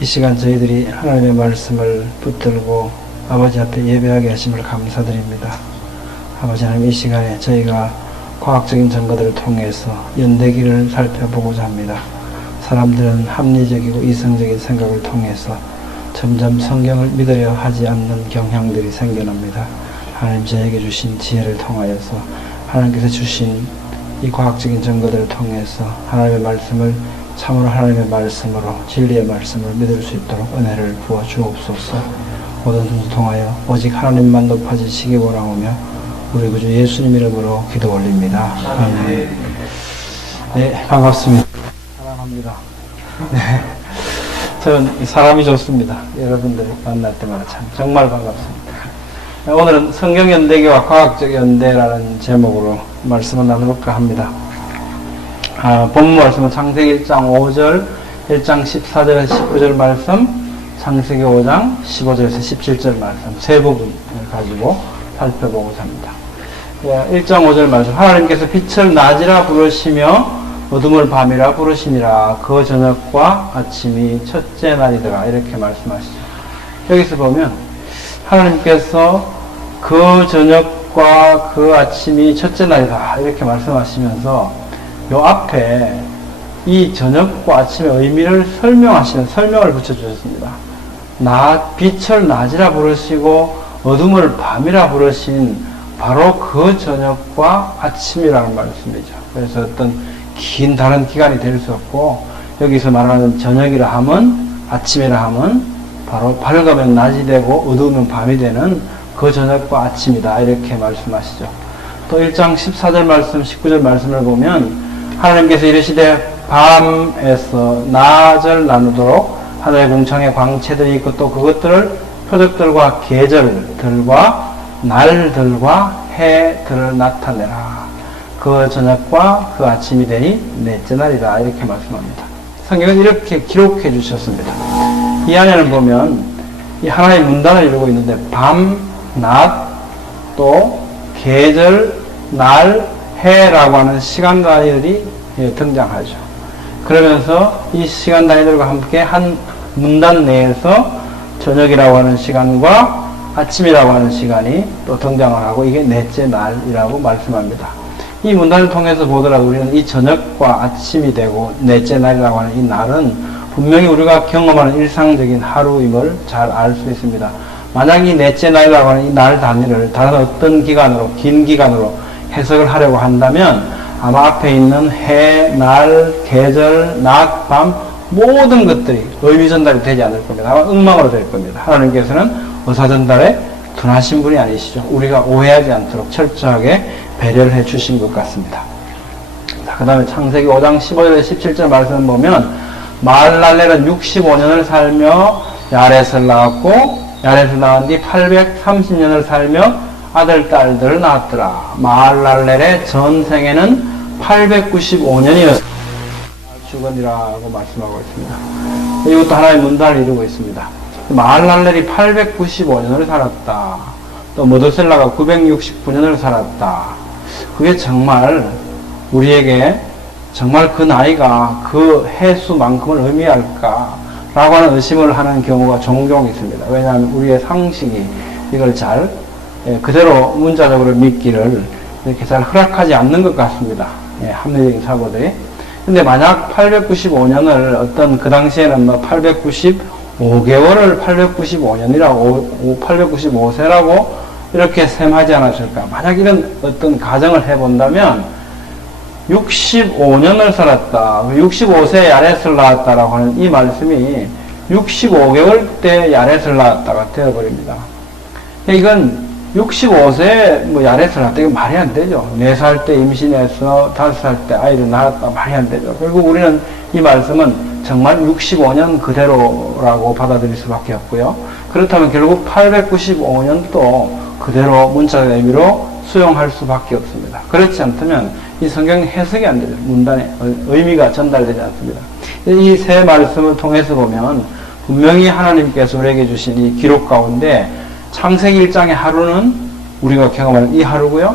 이 시간 저희들이 하나님의 말씀을 붙들고 아버지 앞에 예배하게 하심을 감사드립니다. 아버지 하나님, 이 시간에 저희가 과학적인 증거들을 통해서 연대기를 살펴보고자 합니다. 사람들은 합리적이고 이성적인 생각을 통해서 점점 성경을 믿으려 하지 않는 경향들이 생겨납니다. 하나님, 저에게 주신 지혜를 통하여서 하나님께서 주신 이 과학적인 증거들을 통해서 하나님의 말씀을 참으로 하나님의 말씀으로 진리의 말씀을 믿을 수 있도록 은혜를 부어 주옵소서. 모든 순서 통하여 오직 하나님만 높아지시기 원하오며 우리 구주 예수님 이름으로 기도 올립니다. 아멘. 네, 반갑습니다. 사랑합니다. 네, 저는 사람이 좋습니다. 여러분들 만날 때마다 참 정말 반갑습니다. 오늘은 성경연대기와 과학적 연대라는 제목으로 말씀을 나누볼까 합니다. 본문 말씀은 창세기 1장 5절, 1장 14절, 19절 말씀, 창세기 5장 15절에서 17절 말씀 세 부분을 가지고 살펴보고자 합니다. 1장 5절 말씀, 하나님께서 빛을 낮이라 부르시며 어둠을 밤이라 부르시니라. 그 저녁과 아침이 첫째 날이더라. 이렇게 말씀하시죠. 여기서 보면 하나님께서 그 저녁과 그 아침이 첫째 날이다 이렇게 말씀하시면서 요 앞에 이 저녁과 아침의 의미를 설명하시는 설명을 붙여주셨습니다. 빛을 낮이라 부르시고 어둠을 밤이라 부르신 바로 그 저녁과 아침이라는 말씀이죠. 그래서 어떤 긴 다른 기간이 될 수 없고, 여기서 말하는 저녁이라 하면, 아침이라 하면 바로 밝으면 낮이 되고 어두우면 밤이 되는 그 저녁과 아침이다 이렇게 말씀하시죠. 또 1장 14절 말씀, 19절 말씀을 보면 하나님께서 이르시되 밤에서 낮을 나누도록 하늘의 궁창에 광채들이 있고 또 그것들을 표적들과 계절들과 날들과 해들을 나타내라. 그 저녁과 그 아침이 되니 넷째 날이다 이렇게 말씀합니다. 성경은 이렇게 기록해 주셨습니다. 이 안에는 보면 이 하나의 문단을 이루고 있는데 밤, 낮, 또 계절, 날, 해라고 하는 시간 단위들이 등장하죠. 그러면서 이 시간 단위들과 함께 한 문단 내에서 저녁이라고 하는 시간과 아침이라고 하는 시간이 또 등장을 하고 이게 넷째 날이라고 말씀합니다. 이 문단을 통해서 보더라도 우리는 이 저녁과 아침이 되고 넷째 날이라고 하는 이 날은 분명히 우리가 경험하는 일상적인 하루임을 잘 알 수 있습니다. 만약 이 넷째 날이라고 하는 이 날 단위를 다른 어떤 기간으로, 긴 기간으로 해석을 하려고 한다면 아마 앞에 있는 해, 날, 계절, 낮, 밤 모든 것들이 의미 전달이 되지 않을 겁니다. 아마 엉망으로 될 겁니다. 하나님께서는 의사 전달에 둔하신 분이 아니시죠. 우리가 오해하지 않도록 철저하게 배려를 해 주신 것 같습니다. 그 다음에 창세기 5장 15절에 17절 말씀을 보면 마할랄렐은 65년을 살며 야렛을 낳았고 야렛을 낳은 뒤 830년을 살며 아들, 딸들을 낳았더라. 마할랄렐의 전생에는 895년이었습니다. 주건이라고 말씀하고 있습니다. 이것도 하나의 문단을 이루고 있습니다. 마할랄렐이 895년을 살았다. 또 머드셀라가 969년을 살았다. 그게 정말 우리에게 정말 그 나이가 그 해수만큼을 의미할까? 라고 하는 의심을 하는 경우가 종종 있습니다. 왜냐하면 우리의 상식이 이걸 잘 그대로 문자적으로 믿기를 이렇게 잘 허락하지 않는 것 같습니다. 합리적인 사고들이. 근데 만약 895년을 어떤 그 당시에는 뭐 895개월을 895년이라고 895세라고 이렇게 셈하지 않았을까. 만약 이런 어떤 가정을 해본다면 65년을 살았다. 65세에 야렛을 낳았다라고 하는 이 말씀이 65개월 때 야렛을 낳았다가 되어버립니다. 이건 65세에 뭐 야렛을 낳았다. 이건 말이 안 되죠. 4살 때 임신해서 5살 때 아이를 낳았다. 말이 안 되죠. 결국 우리는 이 말씀은 정말 65년 그대로라고 받아들일 수밖에 없고요. 그렇다면 결국 895년도 그대로 문자적 의미로 수용할 수밖에 없습니다. 그렇지 않다면 이 성경 해석이 안 되죠. 문단의 의미가 전달되지 않습니다. 이 세 말씀을 통해서 보면 분명히 하나님께서 우리에게 주신 이 기록 가운데 창세기 1장의 하루는 우리가 경험하는 이 하루고요.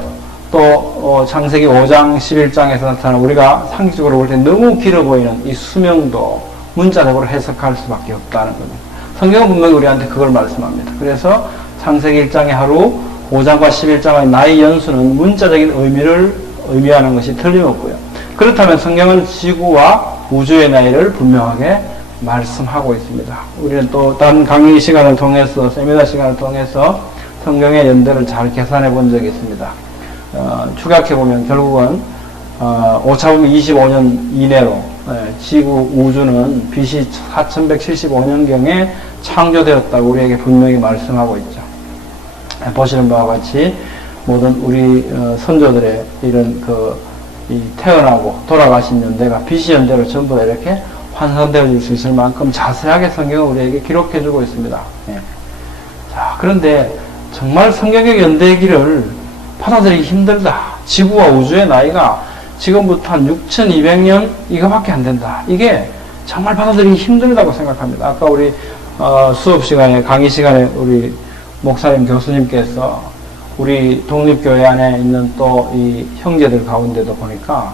또 창세기 5장 11장에서 나타나는 우리가 상식적으로 볼 때 너무 길어 보이는 이 수명도 문자적으로 해석할 수밖에 없다는 겁니다. 성경은 분명히 우리한테 그걸 말씀합니다. 그래서 창세기 1장의 하루, 5장과 11장의 나이 연수는 문자적인 의미를 의미하는 것이 틀림없고요. 그렇다면 성경은 지구와 우주의 나이를 분명하게 말씀하고 있습니다. 우리는 또 다른 강의 시간을 통해서, 세미나 시간을 통해서 성경의 연대를 잘 계산해 본 적이 있습니다. 축약해 보면 결국은 오차범위 25년 이내로 지구 우주는 BC 4175년경에 창조되었다고 우리에게 분명히 말씀하고 있죠. 보시는 바와 같이 모든 우리 선조들의 이런 이 태어나고 돌아가신 연대가 BC 연대로 전부 이렇게 환산되어질 수 있을 만큼 자세하게 성경은 우리에게 기록해주고 있습니다. 예. 자, 그런데 정말 성경의 연대기를 받아들이기 힘들다. 지구와 우주의 나이가 지금부터 한 6200년 이거밖에 안 된다. 이게 정말 받아들이기 힘들다고 생각합니다. 아까 우리 수업 시간에, 강의 시간에 우리 목사님 교수님께서 우리 독립교회 안에 있는 또 이 형제들 가운데도 보니까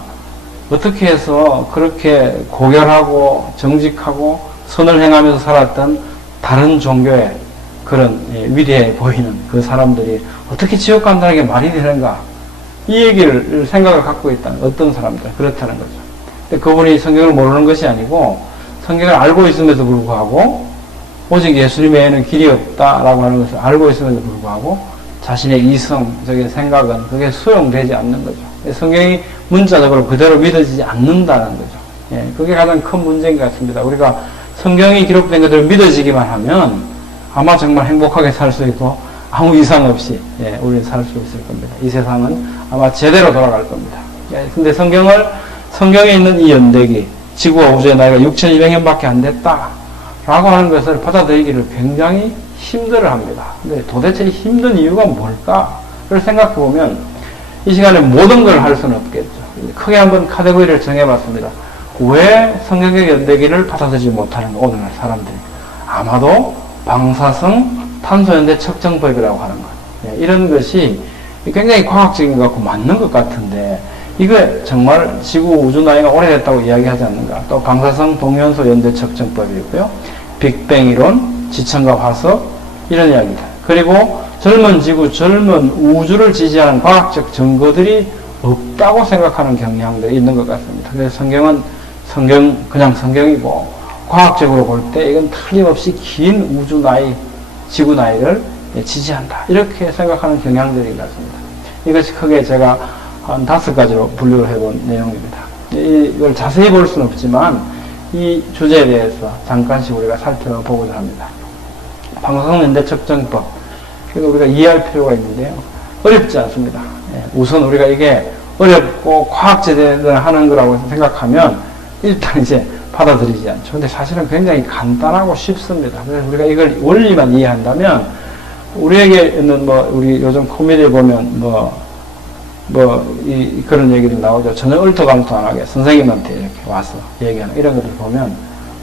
어떻게 해서 그렇게 고결하고 정직하고 선을 행하면서 살았던 다른 종교의 그런 위대해 보이는 그 사람들이 어떻게 지옥 간다는 게 말이 되는가? 이 얘기를 생각을 갖고 있다는 어떤 사람들 그렇다는 거죠. 근데 그분이 성경을 모르는 것이 아니고 성경을 알고 있음에도 불구하고 오직 예수님 외에는 길이 없다라고 하는 것을 알고 있음에도 불구하고 자신의 이성적인 생각은 그게 수용되지 않는 거죠. 성경이 문자적으로 그대로 믿어지지 않는다는 거죠. 예, 그게 가장 큰 문제인 것 같습니다. 우리가 성경이 기록된 것들을 믿어지기만 하면 아마 정말 행복하게 살 수 있고 아무 이상 없이 우리는 살 수 있을 겁니다. 이 세상은 아마 제대로 돌아갈 겁니다. 근데 성경에 있는 이 연대기, 지구와 우주의 나이가 6200년밖에 안 됐다 라고 하는 것을 받아들이기를 굉장히 힘들어 합니다. 근데 도대체 힘든 이유가 뭘까를 생각해 보면 이 시간에 모든 걸 할 수는 없겠죠. 크게 한번 카테고리를 정해봤습니다. 왜 성경의 연대기를 받아들이지 못하는 오늘날 사람들이? 아마도 방사성 탄소연대 측정법이라고 하는 것. 이런 것이 굉장히 과학적인 것 같고 맞는 것 같은데 이거 정말 지구 우주 나이가 오래됐다고 이야기하지 않는가? 또 방사성 동연소 연대 측정법이고요. 빅뱅 이론, 지천과 화석 이런 이야기다. 그리고 젊은 지구, 젊은 우주를 지지하는 과학적 증거들이 없다고 생각하는 경향들이 있는 것 같습니다. 그래서 성경은 그냥 성경이고 과학적으로 볼 때 이건 틀림없이 긴 우주 나이, 지구 나이를 지지한다. 이렇게 생각하는 경향들이 같습니다. 이것이 크게 제가 한 5가지로 분류를 해본 내용입니다. 이걸 자세히 볼 수는 없지만 이 주제에 대해서 잠깐씩 우리가 살펴보고자 합니다. 방사성 연대 측정법. 그래서 우리가 이해할 필요가 있는데요. 어렵지 않습니다. 우선 우리가 이게 어렵고 과학제대로 하는 거라고 생각하면 일단 이제 받아들이지 않죠. 근데 사실은 굉장히 간단하고 쉽습니다. 그래서 우리가 이걸 원리만 이해한다면 우리에게는 우리 요즘 코미디에 보면 그런 얘기도 나오죠. 전혀 얼토당토 안 하게 선생님한테 이렇게 와서 얘기하는 이런 것들 보면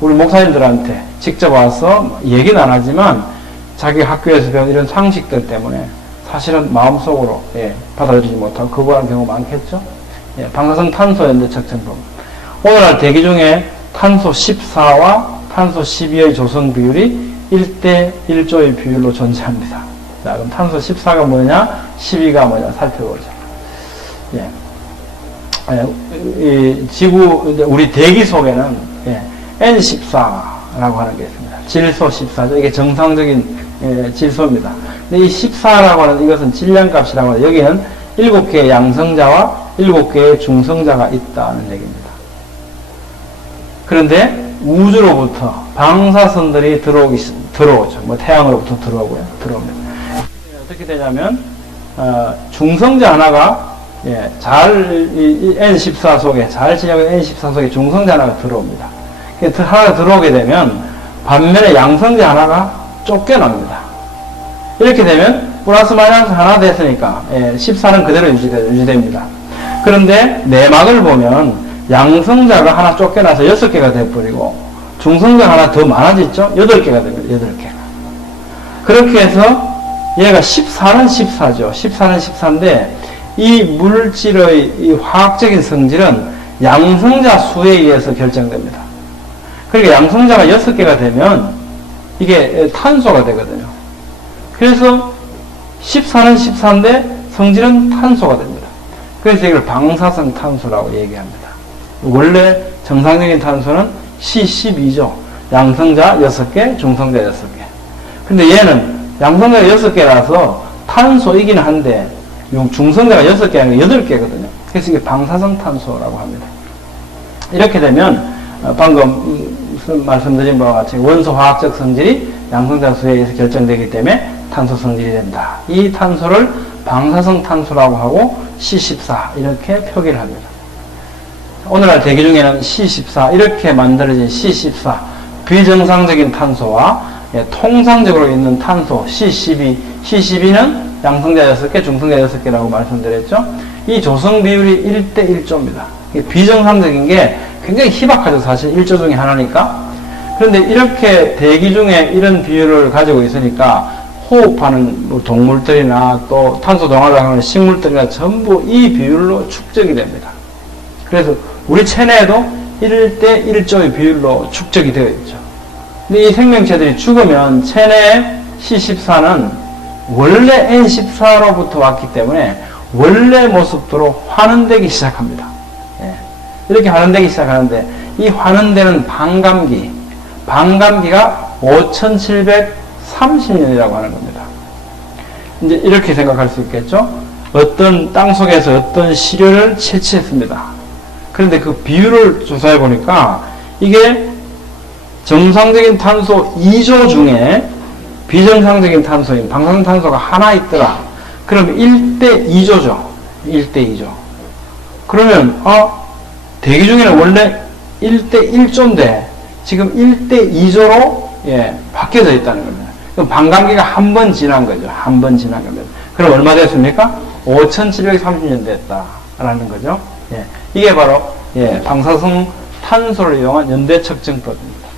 우리 목사님들한테 직접 와서 얘기는 안 하지만 자기 학교에서 배운 이런 상식들 때문에 사실은 마음속으로 받아들이지 못하고 거부하는 경우가 많겠죠. 방사성 탄소 연대 측정법. 오늘날 대기 중에 탄소 14와 탄소 12의 조성 비율이 1대 1조의 비율로 존재합니다. 자, 그럼 탄소 14가 뭐냐, 12가 뭐냐 살펴보죠. 우리 대기 속에는 N14라고 하는 게 있습니다. 질소 14죠. 이게 정상적인 질소입니다. 근데 이 14라고 하는 이것은 질량값이라고 하는 여기는 7개의 양성자와 7개의 중성자가 있다는 얘기입니다. 그런데 우주로부터 방사선들이 들어오죠. 태양으로부터 들어옵니다. 어떻게 되냐면 중성자 하나가 N14 속에 잘 지정된 N14 속에 중성자 하나가 들어옵니다. 하나가 들어오게 되면 반면에 양성자 하나가 쫓겨납니다. 이렇게 되면 플러스 마이너스 하나 됐으니까 14는 그대로 유지됩니다. 그런데 내막을 보면 양성자가 하나 쫓겨나서 6개가 돼버리고 중성자가 하나 더 많아졌죠? 8개가 됩니다. 8개가. 그렇게 해서 얘가 14는 14죠. 14는 14인데 이 물질의 이 화학적인 성질은 양성자 수에 의해서 결정됩니다. 그러니까 양성자가 6개가 되면 이게 탄소가 되거든요. 그래서 14는 14인데 성질은 탄소가 됩니다. 그래서 이걸 방사성 탄소라고 얘기합니다. 원래 정상적인 탄소는 C12죠. 양성자 6개, 중성자 6개. 근데 얘는 양성자가 6개라서 탄소이긴 한데 중성자가 6개 아니라 8개거든요. 그래서 이게 방사성 탄소라고 합니다. 이렇게 되면 방금 말씀드린 바와 같이 원소 화학적 성질이 양성자 수에 의해서 결정되기 때문에 탄소 성질이 된다. 이 탄소를 방사성 탄소라고 하고 C14 이렇게 표기를 합니다. 오늘날 대기 중에는 C14 이렇게 만들어진 C14 비정상적인 탄소와 통상적으로 있는 탄소 C12, C12는 양성자 6개, 중성자 6개라고 말씀드렸죠. 이 조성 비율이 1대 1조입니다. 비정상적인 게 굉장히 희박하죠. 사실 1조 중에 하나니까. 그런데 이렇게 대기 중에 이런 비율을 가지고 있으니까 호흡하는 동물들이나 또 탄소 동화를 하는 식물들이나 전부 이 비율로 축적이 됩니다. 그래서 우리 체내에도 1대 1조의 비율로 축적이 되어 있죠. 근데 이 생명체들이 죽으면 체내 C14는 원래 N14로부터 왔기 때문에 원래 모습으로 환원되기 시작합니다. 이렇게 환원되기 시작하는데 이 환원되는 반감기가 5730년이라고 하는 겁니다. 이제 이렇게 생각할 수 있겠죠? 어떤 땅 속에서 어떤 시료를 채취했습니다. 그런데 그 비율을 조사해 보니까 이게 정상적인 탄소 2조 중에 비정상적인 탄소인 방사성 탄소가 하나 있더라. 그럼 1대 2조죠. 1대 2조. 그러면 대기 중에는 원래 1대 1조인데 지금 1대 2조로 바뀌어져 있다는 겁니다. 그럼 반감기가 한 번 지난 거죠. 한 번 지난 겁니다. 그럼 얼마 됐습니까? 5730년 됐다라는 거죠. 이게 바로 방사성 탄소를 이용한 연대 측정법입니다.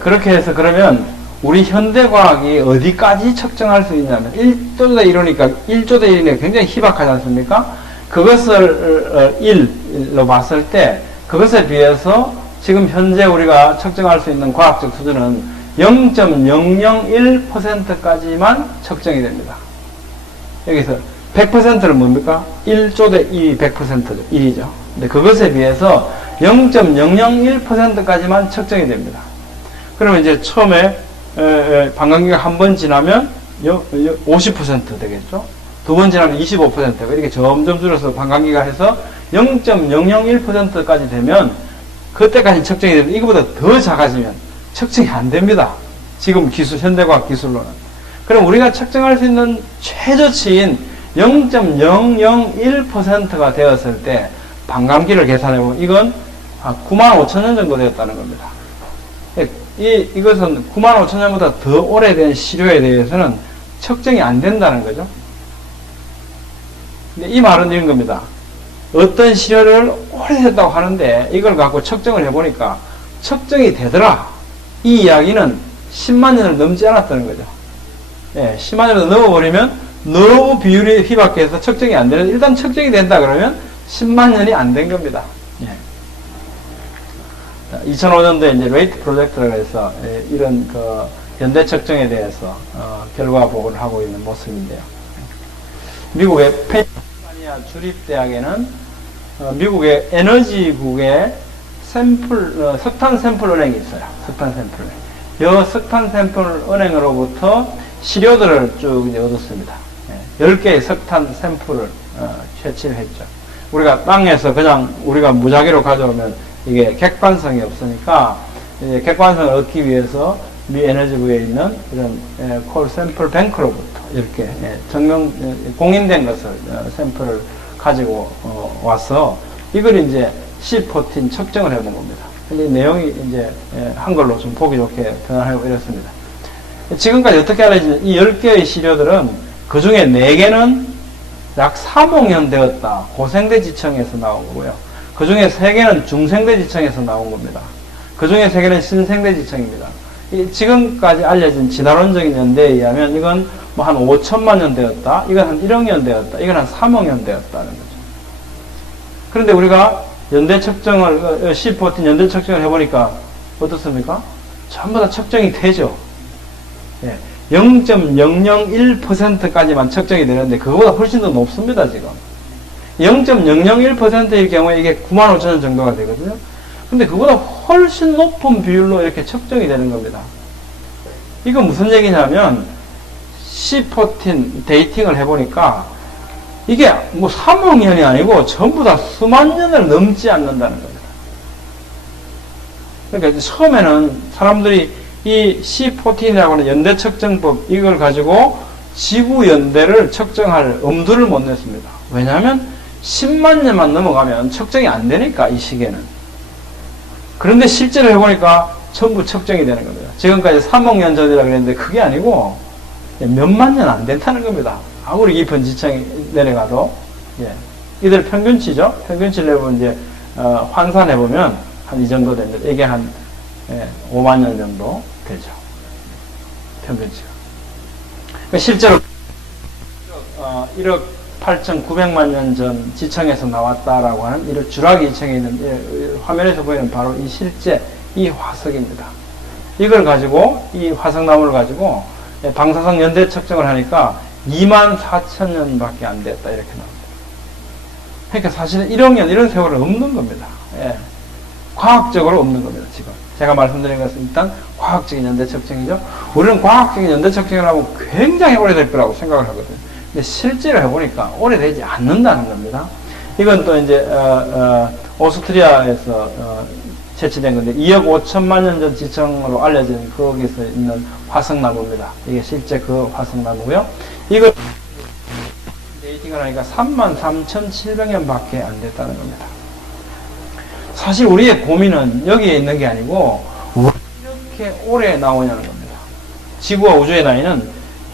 그렇게 해서 그러면 우리 현대과학이 어디까지 측정할 수 있냐면 1조대 1이니까 1조대 1이니까 굉장히 희박하지 않습니까? 그것을 1로 봤을 때 그것에 비해서 지금 현재 우리가 측정할 수 있는 과학적 수준은 0.001%까지만 측정이 됩니다. 여기서 100%는 뭡니까? 1조대 1이 100%죠. 1이죠. 근데 그것에 비해서 0.001%까지만 측정이 됩니다. 그러면 이제 처음에 반감기가 한 번 지나면 50% 되겠죠. 두 번 지나면 25%가 이렇게 점점 줄어서 반감기가 해서 0.001%까지 되면 그때까지 측정이 되는데 이거보다 더 작아지면 측정이 안 됩니다. 지금 현대과학 기술로는. 그럼 우리가 측정할 수 있는 최저치인 0.001%가 되었을 때 반감기를 계산해보면 이건 95,000년 정도 되었다는 겁니다. 이것은 95,000년보다 더 오래된 시료에 대해서는 측정이 안 된다는 거죠. 근데 이 말은 이런 겁니다. 어떤 시료를 오래됐다고 하는데 이걸 갖고 측정을 해보니까 측정이 되더라. 이 이야기는 10만 년을 넘지 않았다는 거죠. 10만 년을 넘어버리면 너무 비율이 희박해서 측정이 안 되는, 일단 측정이 된다 그러면 10만 년이 안 된 겁니다. 2005년도에 이제 레이트 프로젝트라고 해서 이런 그 연대 측정에 대해서 결과 보고를 하고 있는 모습인데요. 미국의 펜실바니아 주립대학에는 미국의 에너지국의 석탄 샘플 은행이 있어요. 석탄 샘플 은행. 이 석탄 샘플 은행으로부터 시료들을 쭉 이제 얻었습니다. 10개의 석탄 샘플을 채취를 했죠. 우리가 땅에서 그냥 우리가 무작위로 가져오면 이게 객관성이 없으니까 객관성을 얻기 위해서 미 에너지부에 있는 이런 콜 샘플 뱅크로부터 이렇게 공인된 것을 샘플을 가지고 와서 이걸 이제 C14 측정을 해본 겁니다. 근데 내용이 이제 한글로 좀 보기 좋게 변환하고 이렇습니다. 지금까지 어떻게 알아지냐? 이 10개의 시료들은 그 중에 4개는 약 3억 년 되었다. 고생대 지층에서 나온 거고요. 그 중에 3개는 중생대 지층에서 나온 겁니다. 그 중에 3개는 신생대 지층입니다. 지금까지 알려진 진화론적인 연대에 의하면 이건 뭐 한 5천만 년 되었다. 이건 한 1억 년 되었다. 이건 한 3억 년 되었다는 거죠. 그런데 우리가 연대 측정을, C14 연대 측정을 해보니까 어떻습니까? 전부 다 측정이 되죠. 예. 0.001%까지만 측정이 되는데 그거보다 훨씬 더 높습니다, 지금. 0.001%일 경우에 이게 95,000원 정도가 되거든요. 근데 그보다 훨씬 높은 비율로 이렇게 측정이 되는 겁니다. 이건 무슨 얘기냐면 C14 데이팅을 해보니까 이게 뭐 3억 년이 아니고 전부 다 수만 년을 넘지 않는다는 겁니다. 그러니까 처음에는 사람들이 이 C14이라고 하는 연대 측정법 이걸 가지고 지구 연대를 측정할 엄두를 못 냈습니다. 왜냐하면 10만 년만 넘어가면 측정이 안 되니까 이 시계는. 그런데 실제로 해보니까 전부 측정이 되는 겁니다. 지금까지 3억 년 전이라고 그랬는데 그게 아니고 몇만 년 안 된다는 겁니다. 아무리 깊은 지층이 내려가도. 예. 이들 평균치죠. 평균치를 해보면 이제 환산해보면 한 이 정도 됩니다. 이게 한 5만 년 정도 되죠. 평균치가. 그러니까 실제로 1억 8,900만 년 전 지층에서 나왔다라고 하는 이런 주라기 지층에 있는 화면에서 보이는 바로 이 실제 이 화석입니다. 이걸 가지고 이 화석나무를 가지고 방사성 연대 측정을 하니까 24,000년밖에 안 됐다 이렇게 나옵니다. 그러니까 사실은 1억 년 이런 세월은 없는 겁니다. 예. 과학적으로 없는 겁니다. 지금 제가 말씀드린 것은 일단 과학적인 연대 측정이죠. 우리는 과학적인 연대 측정을 하면 굉장히 오래될 거라고 생각을 하거든요. 근데 실제로 해보니까 오래되지 않는다는 겁니다. 이건 또 이제 오스트리아에서 채취된 건데 2억 5천만 년 전 지층으로 알려진 거기서 있는 화석나무입니다. 이게 실제 그 화석나무고요. 이걸 데이팅을 하니까 33,700년밖에 안 됐다는 겁니다. 사실 우리의 고민은 여기에 있는 게 아니고 왜 이렇게 오래 나오냐는 겁니다. 지구와 우주의 나이는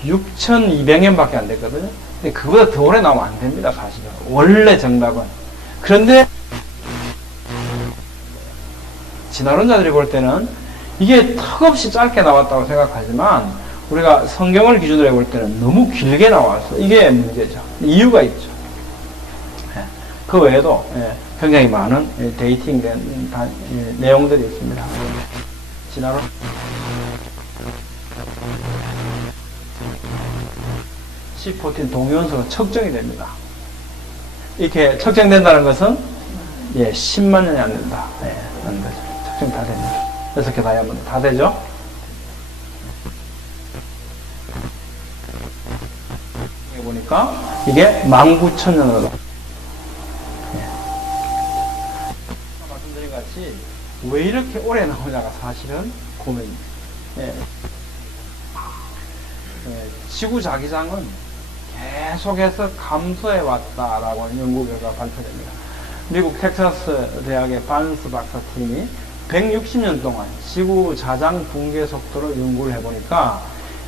6,200년밖에 안 됐거든요. 근데 그보다 더 오래 나오면 안 됩니다, 사실은. 원래 정답은. 그런데 진화론자들이 볼 때는 이게 턱없이 짧게 나왔다고 생각하지만 우리가 성경을 기준으로 해볼 때는 너무 길게 나와서 이게 문제죠. 이유가 있죠. 그 외에도 굉장히 많은 데이팅된 내용들이 있습니다. 진화론 C14 동위원소가 측정이 됩니다. 이렇게 측정된다는 것은 10만 년이 안 된다. 안 되죠. 측정 다 됩니다. 6개 다이아몬드 다 되죠. 보니까 이게 19,000년으로 말씀드린 같이 왜 이렇게 오래 나오냐가 사실은 고민입니다. 지구 자기장은 계속해서 감소해 왔다라고 하는 연구 결과가 발표됩니다. 미국 텍사스 대학의 반스 박사팀이 160년 동안 지구 자장 붕괴 속도를 연구를 해보니까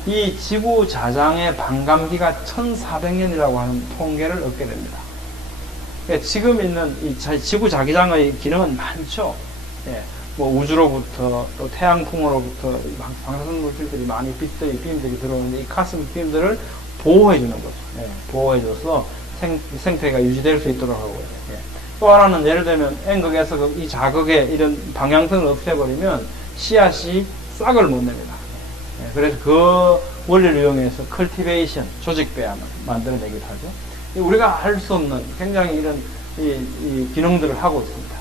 이 지구 자장의 반감기가 1400년이라고 하는 통계를 얻게 됩니다. 지금 있는 이 지구 자기장의 기능은 많죠. 뭐 우주로부터 또 태양풍으로부터 방사선 물질들이 많이 빔들이 들어오는데 이 가스 빔들을 보호해 주는 거죠. 보호해줘서 생태계가 유지될 수 있도록 하고요. 또 하나는 예를 들면 N극에서 이 자극의 이런 방향성을 없애버리면 씨앗이 싹을 못 냅니다. 그래서 그 원리를 이용해서 컬티베이션, 조직 배양을 만들어내기도 하죠. 우리가 할 수 없는 굉장히 이런 이 기능들을 하고 있습니다.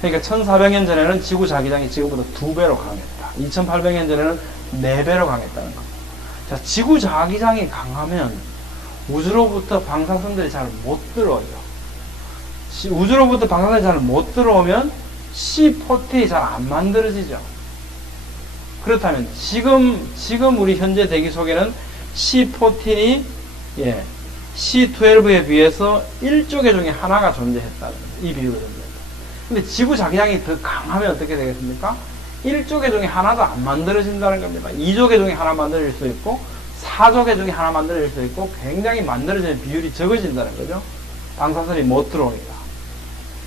그러니까 1400년 전에는 지구 자기장이 지금보다 2배로 강했다. 2800년 전에는 4배로 강했다는 겁니다. 자, 지구 자기장이 강하면 우주로부터 방사선들이 잘 못 들어오죠. 우주로부터 방사선이 잘 못 들어오면 C14이 잘 안 만들어지죠. 그렇다면 지금 우리 현재 대기 속에는 C14이 C12에 비해서 1조개 중에 하나가 존재했다는 거예요. 이 비율을 존재했다. 근데 지구 자기장이 더 강하면 어떻게 되겠습니까? 1조개 중에 하나도 안 만들어진다는 겁니다. 2조개 중에 하나 만들어질 수 있고 4조개 중에 하나 만들어질 수 있고 굉장히 만들어지는 비율이 적어진다는 거죠. 방사선이 못 들어오니까.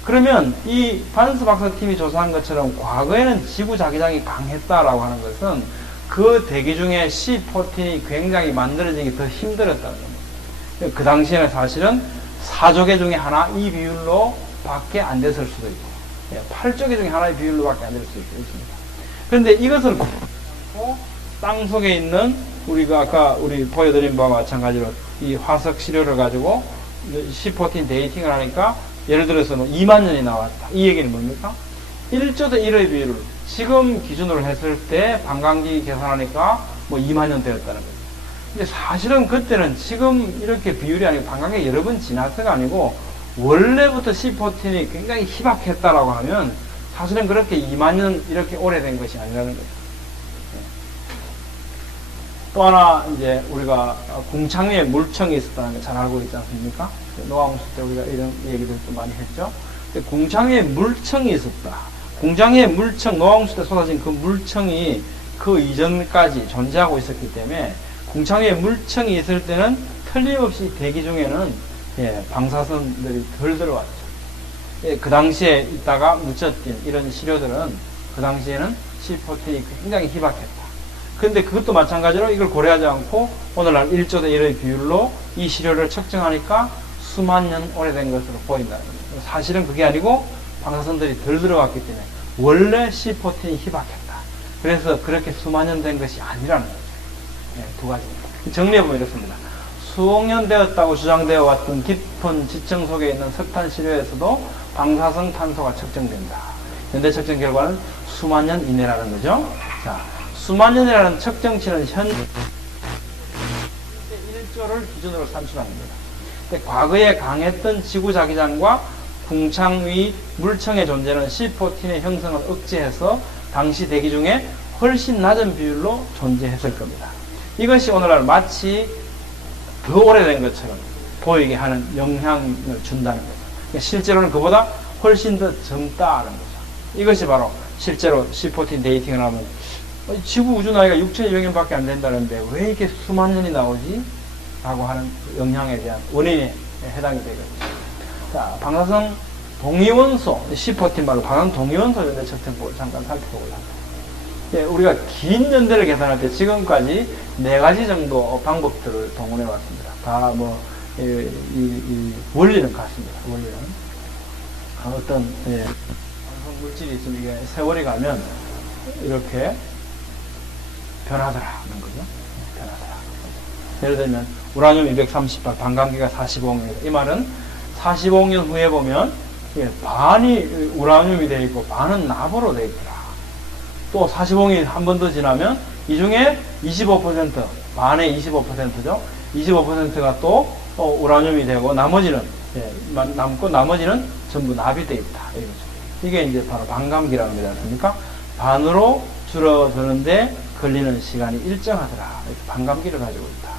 그러면 이 반스 박사팀이 조사한 것처럼 과거에는 지구 자기장이 강했다라고 하는 것은 그 대기 중에 C14이 굉장히 만들어지기 더 힘들었다는 겁니다. 그 당시에는 사실은 4조개 중에 하나 이 비율로 밖에 안 됐을 수도 있고, 8조개 중에 하나의 비율로밖에 안 될 수도 있습니다. 그런데 이것은 땅 속에 있는 우리가 아까 우리 보여드린 바와 마찬가지로 이 화석 시료를 가지고 C14 데이팅을 하니까 예를 들어서는 2만 년이 나왔다. 이 얘기는 뭡니까? 1조대 1의 비율을 지금 기준으로 했을 때 반감기 계산하니까 뭐 2만 년 되었다는 거죠. 근데 사실은 그때는 지금 이렇게 비율이 아니고 반감기 여러 번 지나서가 아니고 원래부터 C14이 굉장히 희박했다라고 하면 사실은 그렇게 2만 년 이렇게 오래된 것이 아니라는 거죠. 또 하나 이제 우리가 궁창 위에 물청이 있었다는 걸 잘 알고 있지 않습니까? 노아홍수 때 우리가 이런 얘기들 좀 많이 했죠. 근데 궁창 위에 물청이 있었다. 궁창 위에 물청, 노아홍수 때 쏟아진 그 물청이 그 이전까지 존재하고 있었기 때문에 궁창 위에 물청이 있을 때는 틀림없이 대기 중에는 방사선들이 덜 들어왔죠. 그 당시에 있다가 묻혀진 이런 시료들은 그 당시에는 C14이 굉장히 희박했다. 근데 그것도 마찬가지로 이걸 고려하지 않고 오늘날 1조대 1의 비율로 이 시료를 측정하니까 수만 년 오래된 것으로 보인다는 거죠. 사실은 그게 아니고 방사선들이 덜 들어갔기 때문에 원래 C14이 희박했다. 그래서 그렇게 수만 년 된 것이 아니라는 거죠. 두 가지입니다. 정리해보면 이렇습니다. 수억 년 되었다고 주장되어 왔던 깊은 지층 속에 있는 석탄 시료에서도 방사성 탄소가 측정된다. 현대 측정 결과는 수만 년 이내라는 거죠. 자, 수만 년이라는 측정치는 현 1조를 기준으로 산출한 겁니다. 근데 과거에 강했던 지구자기장과 궁창 위 물청의 존재는 C14의 형성을 억제해서 당시 대기 중에 훨씬 낮은 비율로 존재했을 겁니다. 이것이 오늘날 마치 더 오래된 것처럼 보이게 하는 영향을 준다는 거죠. 그러니까 실제로는 그보다 훨씬 더 젊다는 거죠. 이것이 바로 실제로 C14 데이팅을 하면 지구 우주 나이가 6,200년밖에 안 된다는데 왜 이렇게 수만 년이 나오지? 라고 하는 영향에 대한 원인에 해당이 되거든요. 자, 방사성 동위원소, C14 말로 방사성 동위원소 연대 측정법을 잠깐 살펴보고자 합니다. 우리가 긴 연대를 계산할 때 지금까지 4가지 정도 방법들을 동원해 왔습니다. 다 뭐, 이 원리는 같습니다. 원리는. 어떤, 방사성 물질이 있으면 이게 세월이 가면 이렇게 변하더라는 거죠. 변하더라. 예를 들면 우라늄 238 반감기가 45년. 이 말은 45년 후에 보면 반이 우라늄이 되어 있고 반은 나보로 되어 있더라. 또 45년이 한 번 더 지나면 이 중에 25% 반의 25%죠. 25%가 또 우라늄이 되고 나머지는 남고 나머지는 전부 납이 되어 있다. 이거죠. 이게 이제 바로 반감기라는 거지 않습니까? 반으로 줄어드는데 걸리는 시간이 일정하더라. 이렇게 반감기를 가지고 있다.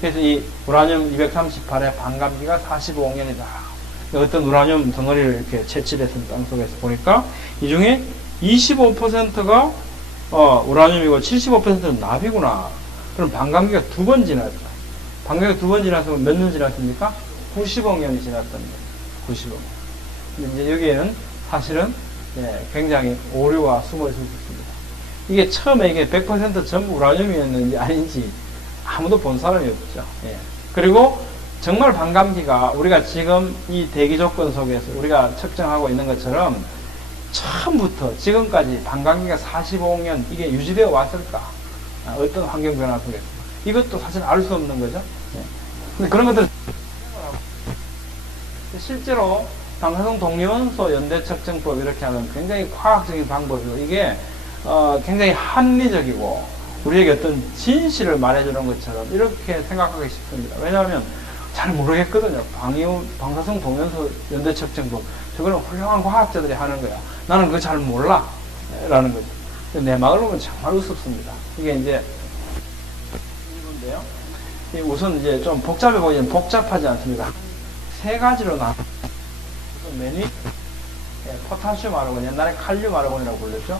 그래서 이 우라늄 238의 반감기가 45년이다. 어떤 우라늄 덩어리를 이렇게 채취했습니다. 땅속에서 보니까 이 중에 25%가 우라늄이고 75%는 납이구나. 그럼 반감기가 2번 지났다. 반감기가 2번 지나서 몇 년 지났습니까? 90억 년이 지났답니다. 90억. 근데 이제 여기에는 사실은 굉장히 오류가 숨어 있을 수 있습니다. 이게 처음에 이게 100% 전부 우라늄이었는지 아닌지 아무도 본 사람이 없죠. 그리고 정말 반감기가 우리가 지금 이 대기 조건 속에서 우리가 측정하고 있는 것처럼 처음부터 지금까지 반감기가 45억 년 이게 유지되어 왔을까? 어떤 환경 변화 속에서. 이것도 사실 알 수 없는 거죠. 근데 그런 것들 실제로 방사성 동위원소 연대 측정법 이렇게 하는 굉장히 과학적인 방법이고 이게 굉장히 합리적이고 우리에게 어떤 진실을 말해주는 것처럼 이렇게 생각하기 쉽습니다. 왜냐하면 잘 모르겠거든요. 방사성 동위원소 연대 측정법 저거는 훌륭한 과학자들이 하는 거야. 나는 그거 잘 몰라 라는 거죠. 내 말을 보면 정말 우습습니다. 이게 이제 이건데요. 우선 이제 좀 복잡해 보이면 복잡하지 않습니다. 3가지로 매니, 포타슘 아르곤, 옛날에 칼륨 아르곤이라고 불렸죠.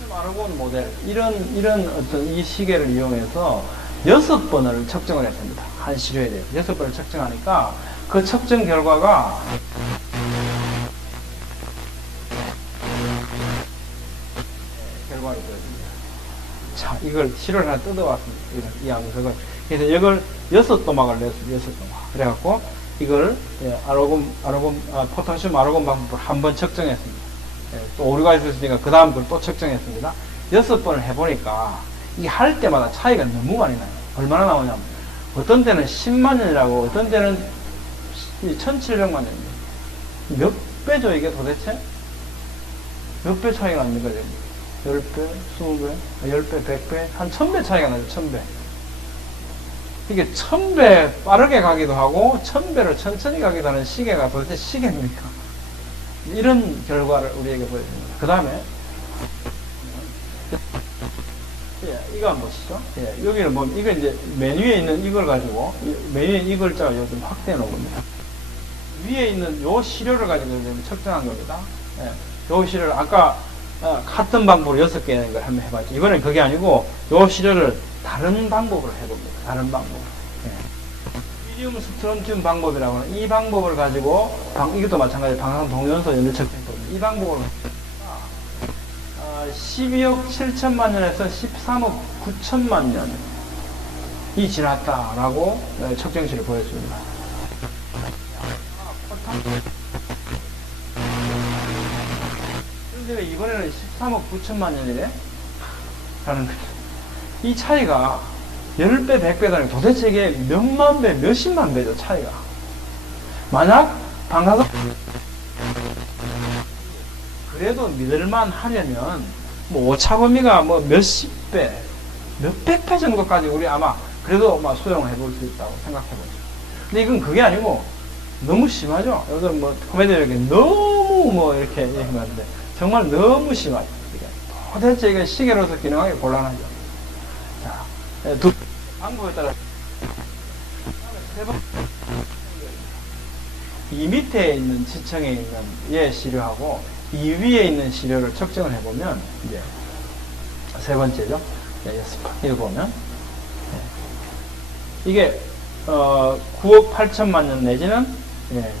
칼륨 아르곤 모델, 이런 어떤 이 시계를 이용해서 6번을 측정을 했습니다. 한 시료에 대해서 6번을 측정하니까 그 측정 결과가 결과를 보여줍니다. 자, 이걸 시료를 하나 뜯어왔습니다. 이 양석을. 그래서 이걸 6도막을 냈습니다. 6도막. 그래갖고 이걸 포타슘 아로곤 방법을 한번 측정했습니다. 예, 또 오류가 있었으니까 그 다음 걸 또 측정했습니다. 6번을 해보니까 이게 할 때마다 차이가 너무 많이 나요. 얼마나 나오냐면 어떤 때는 10만 년이라고, 어떤 때는 1700만 년입니다. 몇 배죠 이게 도대체? 몇 배 차이가 납니까 지금? 10배, 20배, 10배, 100배, 한 1000배 차이가 나죠. 1000배. 이게 1000배 빠르게 가기도 하고 1000배를 천천히 가기도 하는 시계가 도대체 시계입니까? 이런 결과를 우리에게 보여줍니다. 그 다음에 이거 한번 보시죠. 여기는 뭐 이거 이제 맨 위에 있는 이걸 가지고 맨 위에 이 글자가 요즘 확대해 놓은 겁니다. 위에 있는 요 시료를 가지고 측정한 겁니다. 요 시료를 아까 같은 방법으로 6개의 걸 한번 해봤죠. 이번엔 그게 아니고 요 시료를 다른 방법으로 해봅니다. 다른 방법. 미디움 스트론튬 방법이라고 하는 이 방법을 가지고 이것도 마찬가지로 방사선 동위원소 연료 측정법입니다. 이 방법을 12억 7천만 년에서 13억 9천만 년이 지났다라고 측정치를 보여줍니다. 그런데 이번에는 13억 9천만 년이래? 라는 거죠. 이 차이가 10배, 100배가 아니고 도대체 이게 몇만 배, 몇십만 배죠, 차이가. 만약 방사선 그래도 믿을만 하려면 뭐 오차 범위가 뭐 몇십 배, 몇백 배 정도까지 우리 아마 그래도 막 수용을 해볼 수 있다고 생각해보죠. 근데 이건 그게 아니고 너무 심하죠. 요즘 뭐 코미디에게 너무 뭐 이렇게 얘기하는데 정말 너무 심하죠. 도대체 이게 시계로서 기능하기 곤란하죠. 자, 두 방법에 따라 이 밑에 있는 지층에 있는 얘 시료하고 이 위에 있는 시료를 측정을 해보면 이제 세 번째죠. 이거 보면 이게 9억 8천만 년 내지는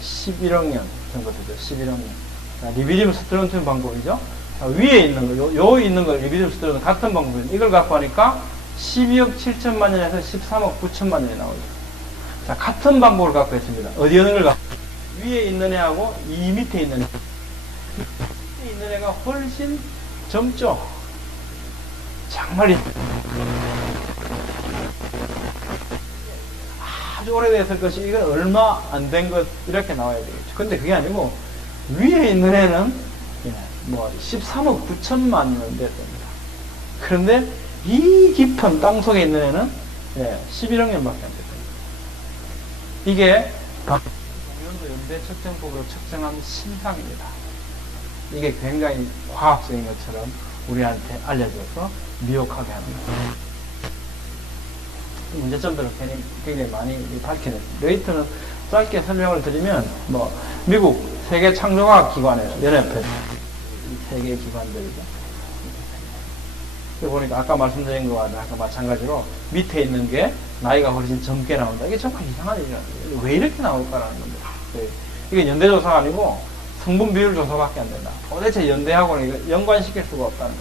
11억 년 정도 되죠. 11억 년. 자, 리비디움 스트론튬 방법이죠. 자, 위에 있는 거, 요 있는 거 리비디움 스트론튬 같은 방법입니다. 이걸 갖고 하니까 12억 7천만 년에서 13억 9천만 년이 나오죠. 자, 같은 방법을 갖고 있습니다. 어디 어느 걸 갖고 위에 있는 애하고 이 밑에 있는 애. 밑에 있는 애가 훨씬 젊죠. 정말 아주 오래됐을 것이 이건 얼마 안 된 것 이렇게 나와야 되겠죠. 근데 그게 아니고 위에 있는 애는 뭐 13억 9천만 년 됐습니다. 그런데 이 깊은 땅 속에 있는 애는 11억 년밖에 안 됐습니다. 이게 동위원소 연대 측정법으로 측정한 신상입니다. 이게 굉장히 과학적인 것처럼 우리한테 알려져서 미혹하게 합니다. 문제점들을 굉장히 많이 밝혀냈습니다. 레이트는 짧게 설명을 드리면 뭐 미국 세계 창조과학 기관에서 연합회 세 개의 기관들이죠. 여기 보니까 아까 말씀드린 거와 아까 마찬가지로 밑에 있는 게 나이가 훨씬 젊게 나온다. 이게 정말 이상한 일이야. 왜 이렇게 나올까라는 건데. 이게 연대조사가 아니고 성분 비율 조사밖에 안 된다. 도대체 연대하고는 연관시킬 수가 없다는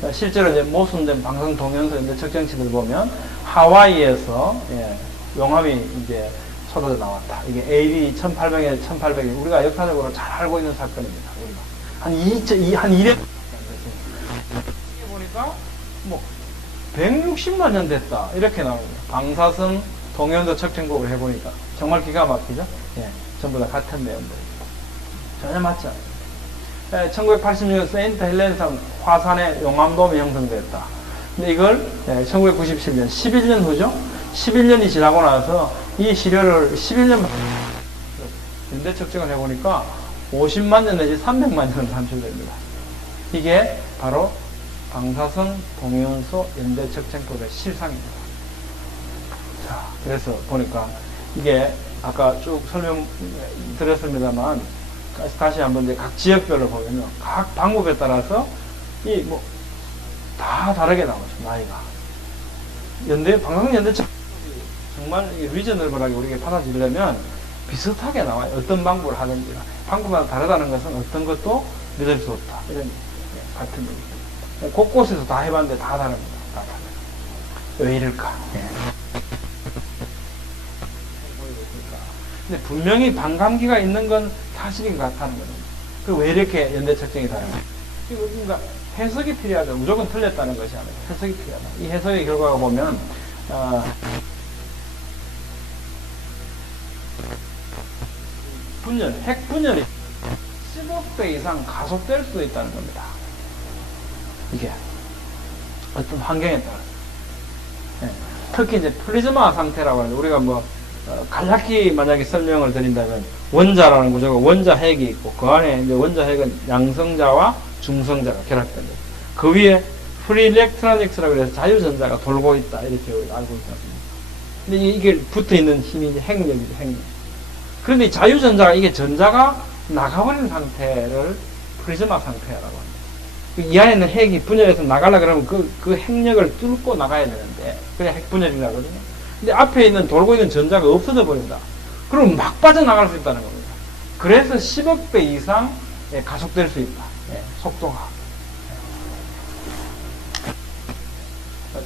거예요. 실제로 이제 모순된 방사선 동위원소 연대 측정치들 보면 하와이에서 용암이 이제 쏟아져 나왔다. 이게 AD 1800에 1800에 우리가 역사적으로 잘 알고 있는 사건입니다. 우리가 한 2년 이게 보니까 뭐 160만 년 됐다 이렇게 나옵니다. 방사선 동위원소 측정법을 해보니까 정말 기가 막히죠. 전부 다 같은 내용들 전혀 맞지 않아요. 1986년 세인트 헬렌산 화산에 용암돔이 형성됐다. 근데 이걸 1997년 11년 후죠. 11년이 지나고 나서 이 시료를 11년 연대 측정을 해보니까 50만 년 내지 300만 년 산출됩니다. 이게 바로 방사선 동위원소 연대 측정법의 실상입니다. 자, 그래서 보니까 이게 아까 쭉 설명드렸습니다만 다시 한번 이제 각 지역별로 보면요. 각 방법에 따라서 이 뭐 다 다르게 나오죠. 나이가. 방사선 연대 측정법이 정말 리저너블하게 우리가 받아들이려면 비슷하게 나와요. 어떤 방법을 하든지. 방법마다 다르다는 것은 어떤 것도 믿을 수 없다. 이런 같은 얘기입니다. 곳곳에서 다 해봤는데 다 다릅니다. 다 달라요. 왜 이럴까? 근데 분명히 반감기가 있는 건 사실인 것 같다는 거죠. 그 왜 이렇게 연대 측정이 다른가? 그러니까 해석이 필요하죠. 무조건 틀렸다는 것이 아니라 해석이 필요하다. 이 해석의 결과가 보면 분열, 핵 분열이 15배 이상 가속될 수도 있다는 겁니다. 이게 어떤 환경에 따라서. 네. 특히 이제 플리즈마 상태라고 하는데 우리가 뭐 간략히 만약에 설명을 드린다면 원자라는 구조가 원자 핵이 있고 그 안에 이제 원자 핵은 양성자와 중성자가 결합된 거죠. 그 위에 프리 일렉트로닉스라고 해서 자유전자가 돌고 있다 이렇게 알고 있습니다. 근데 이게 붙어 있는 힘이 이제 핵력이죠, 핵력. 그런데 이 자유전자가 이게 전자가 나가버린 상태를 프리즈마 상태라고 합니다. 이 안에 있는 핵이 분열해서 나가려 그러면 그 핵력을 뚫고 나가야 되는데 그래 핵 분열이라고 하거든요. 근데 앞에 있는 돌고 있는 전자가 없어져 버린다. 그럼 막 빠져나갈 수 있다는 겁니다. 그래서 10억 배 이상 가속될 수 있다. 속도가.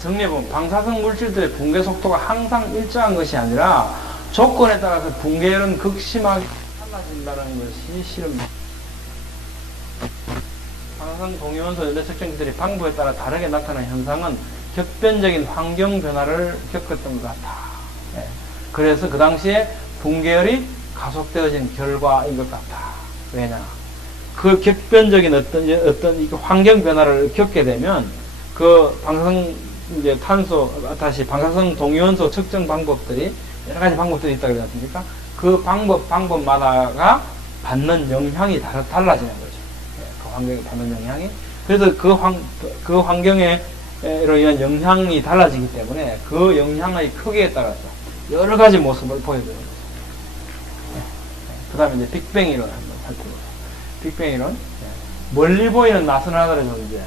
정리해보면 방사성 물질들의 붕괴 속도가 항상 일정한 것이 아니라 조건에 따라서 붕괴율은 극심하게 달라진다는 것이 실험입니다. 방사성 동위원소 연대 측정기들이 방법에 따라 다르게 나타나는 현상은 격변적인 환경 변화를 겪었던 것 같아. 그래서 그 당시에 붕괴율이 가속되어진 결과인 것 같아. 왜냐? 그 격변적인 어떤 환경 변화를 겪게 되면 그 방사성 이제 탄소 다시 방사성 동위원소 측정 방법들이 여러 가지 방법들이 있다고 그러지 않습니까? 그 방법마다가 받는 영향이 달라지는 거죠. 그 환경에 받는 영향이. 그래서 그 환경에 로 인한 영향이 달라지기 때문에 그 영향의 크기에 따라서 여러 가지 모습을 보여주는 거죠. 그 다음에 이제 빅뱅 이론 한번 살펴보죠. 빅뱅 이론. 멀리 보이는 낯선 하늘의 존재.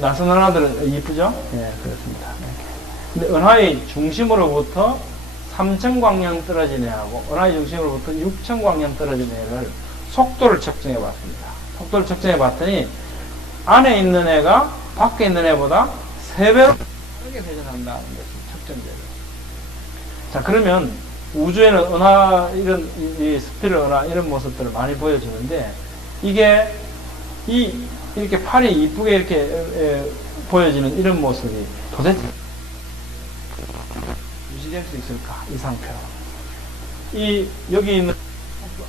낯선 하늘은 이쁘죠? 그렇습니다. 근데 은하의 중심으로부터 3,000광년 떨어진 애하고 은하의 중심으로부터 6,000광년 떨어진 애를 속도를 측정해 봤습니다. 속도를 측정해 봤더니 안에 있는 애가 밖에 있는 애보다 3배로 빠르게 회전한다는 것이 측정되죠. 자, 그러면 우주에는 은하, 이 스피럴 은하 이런 모습들을 많이 보여주는데 이게 이렇게 팔이 이쁘게 이렇게 보여지는 이런 모습이 도대체 유지될 수 있을까? 이 상태로. 여기 있는,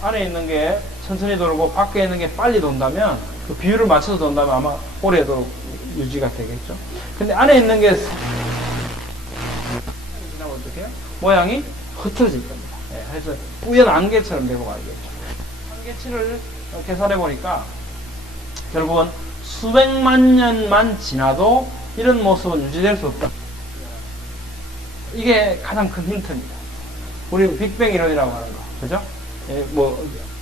안에 있는 게 천천히 돌고 밖에 있는 게 빨리 돈다면 그 비율을 맞춰서 돈다면 아마 오래도록 유지가 되겠죠. 근데 안에 있는 게 지나면 어떻게 해요? 모양이 흐트러질 겁니다. 그래서 뿌연 안개처럼 되고 말겠죠. 안개치를 계산해 보니까 결국은 수백만 년만 지나도 이런 모습은 유지될 수 없다. 이게 가장 큰 힌트입니다. 우리 빅뱅 이론이라고 하는 거, 그죠?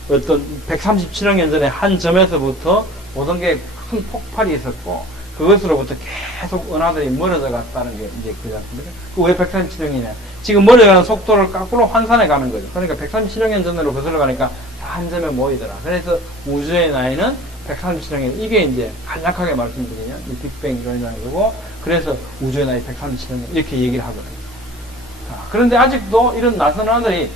어떤 137억 년 전에 한 점에서부터 모든 게 큰 폭발이 있었고, 그것으로부터 계속 은하들이 멀어져 갔다는 게 이제 그지 않습니까? 왜 137억이냐? 지금 멀어가는 속도를 거꾸로 환산해 가는 거죠. 그러니까 137억 년 전으로 거슬러 가니까 다 한 점에 모이더라. 그래서 우주의 나이는 137억 년. 이게 이제 간략하게 말씀드리면 이 빅뱅 이론이라는 거고, 그래서 우주의 나이 137억 년 이렇게 얘기를 하거든요. 그런데 아직도 이런 낯선 하늘이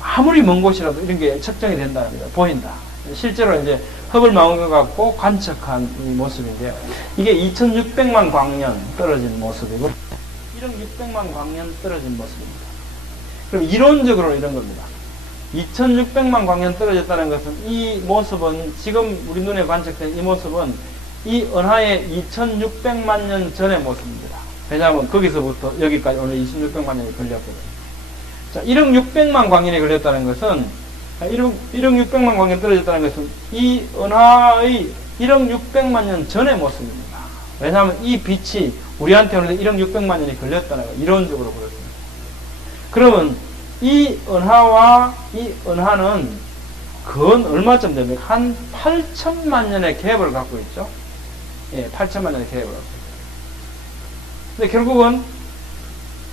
아무리 먼 곳이라도 이런 게 측정이 된다는 거죠. 보인다. 실제로 이제 허블 망원경 갖고 관측한 이 모습인데요. 이게 2600만 광년 떨어진 모습이고 1억 600만 광년 떨어진 모습입니다. 그럼 이론적으로 이런 겁니다. 2600만 광년 떨어졌다는 것은 이 모습은 지금 우리 눈에 관측된 이 모습은 이 은하의 2600만 년 전의 모습입니다. 왜냐하면 거기서부터 여기까지 오늘 2600만 년이 걸렸거든요. 자, 1억 600만 광년이 걸렸다는 것은 1억 600만 광년 떨어졌다는 것은 이 은하의 1억 600만 년 전의 모습입니다. 왜냐하면 이 빛이 우리한테 오는데 1억 600만 년이 걸렸다는 거 이론적으로 그렇습니다. 그러면 이 은하와 이 은하는 근 얼마쯤 됩니까? 한 8천만 년의 갭을 갖고 있죠. 8천만 년의 갭을 갖고 있죠. 근데 결국은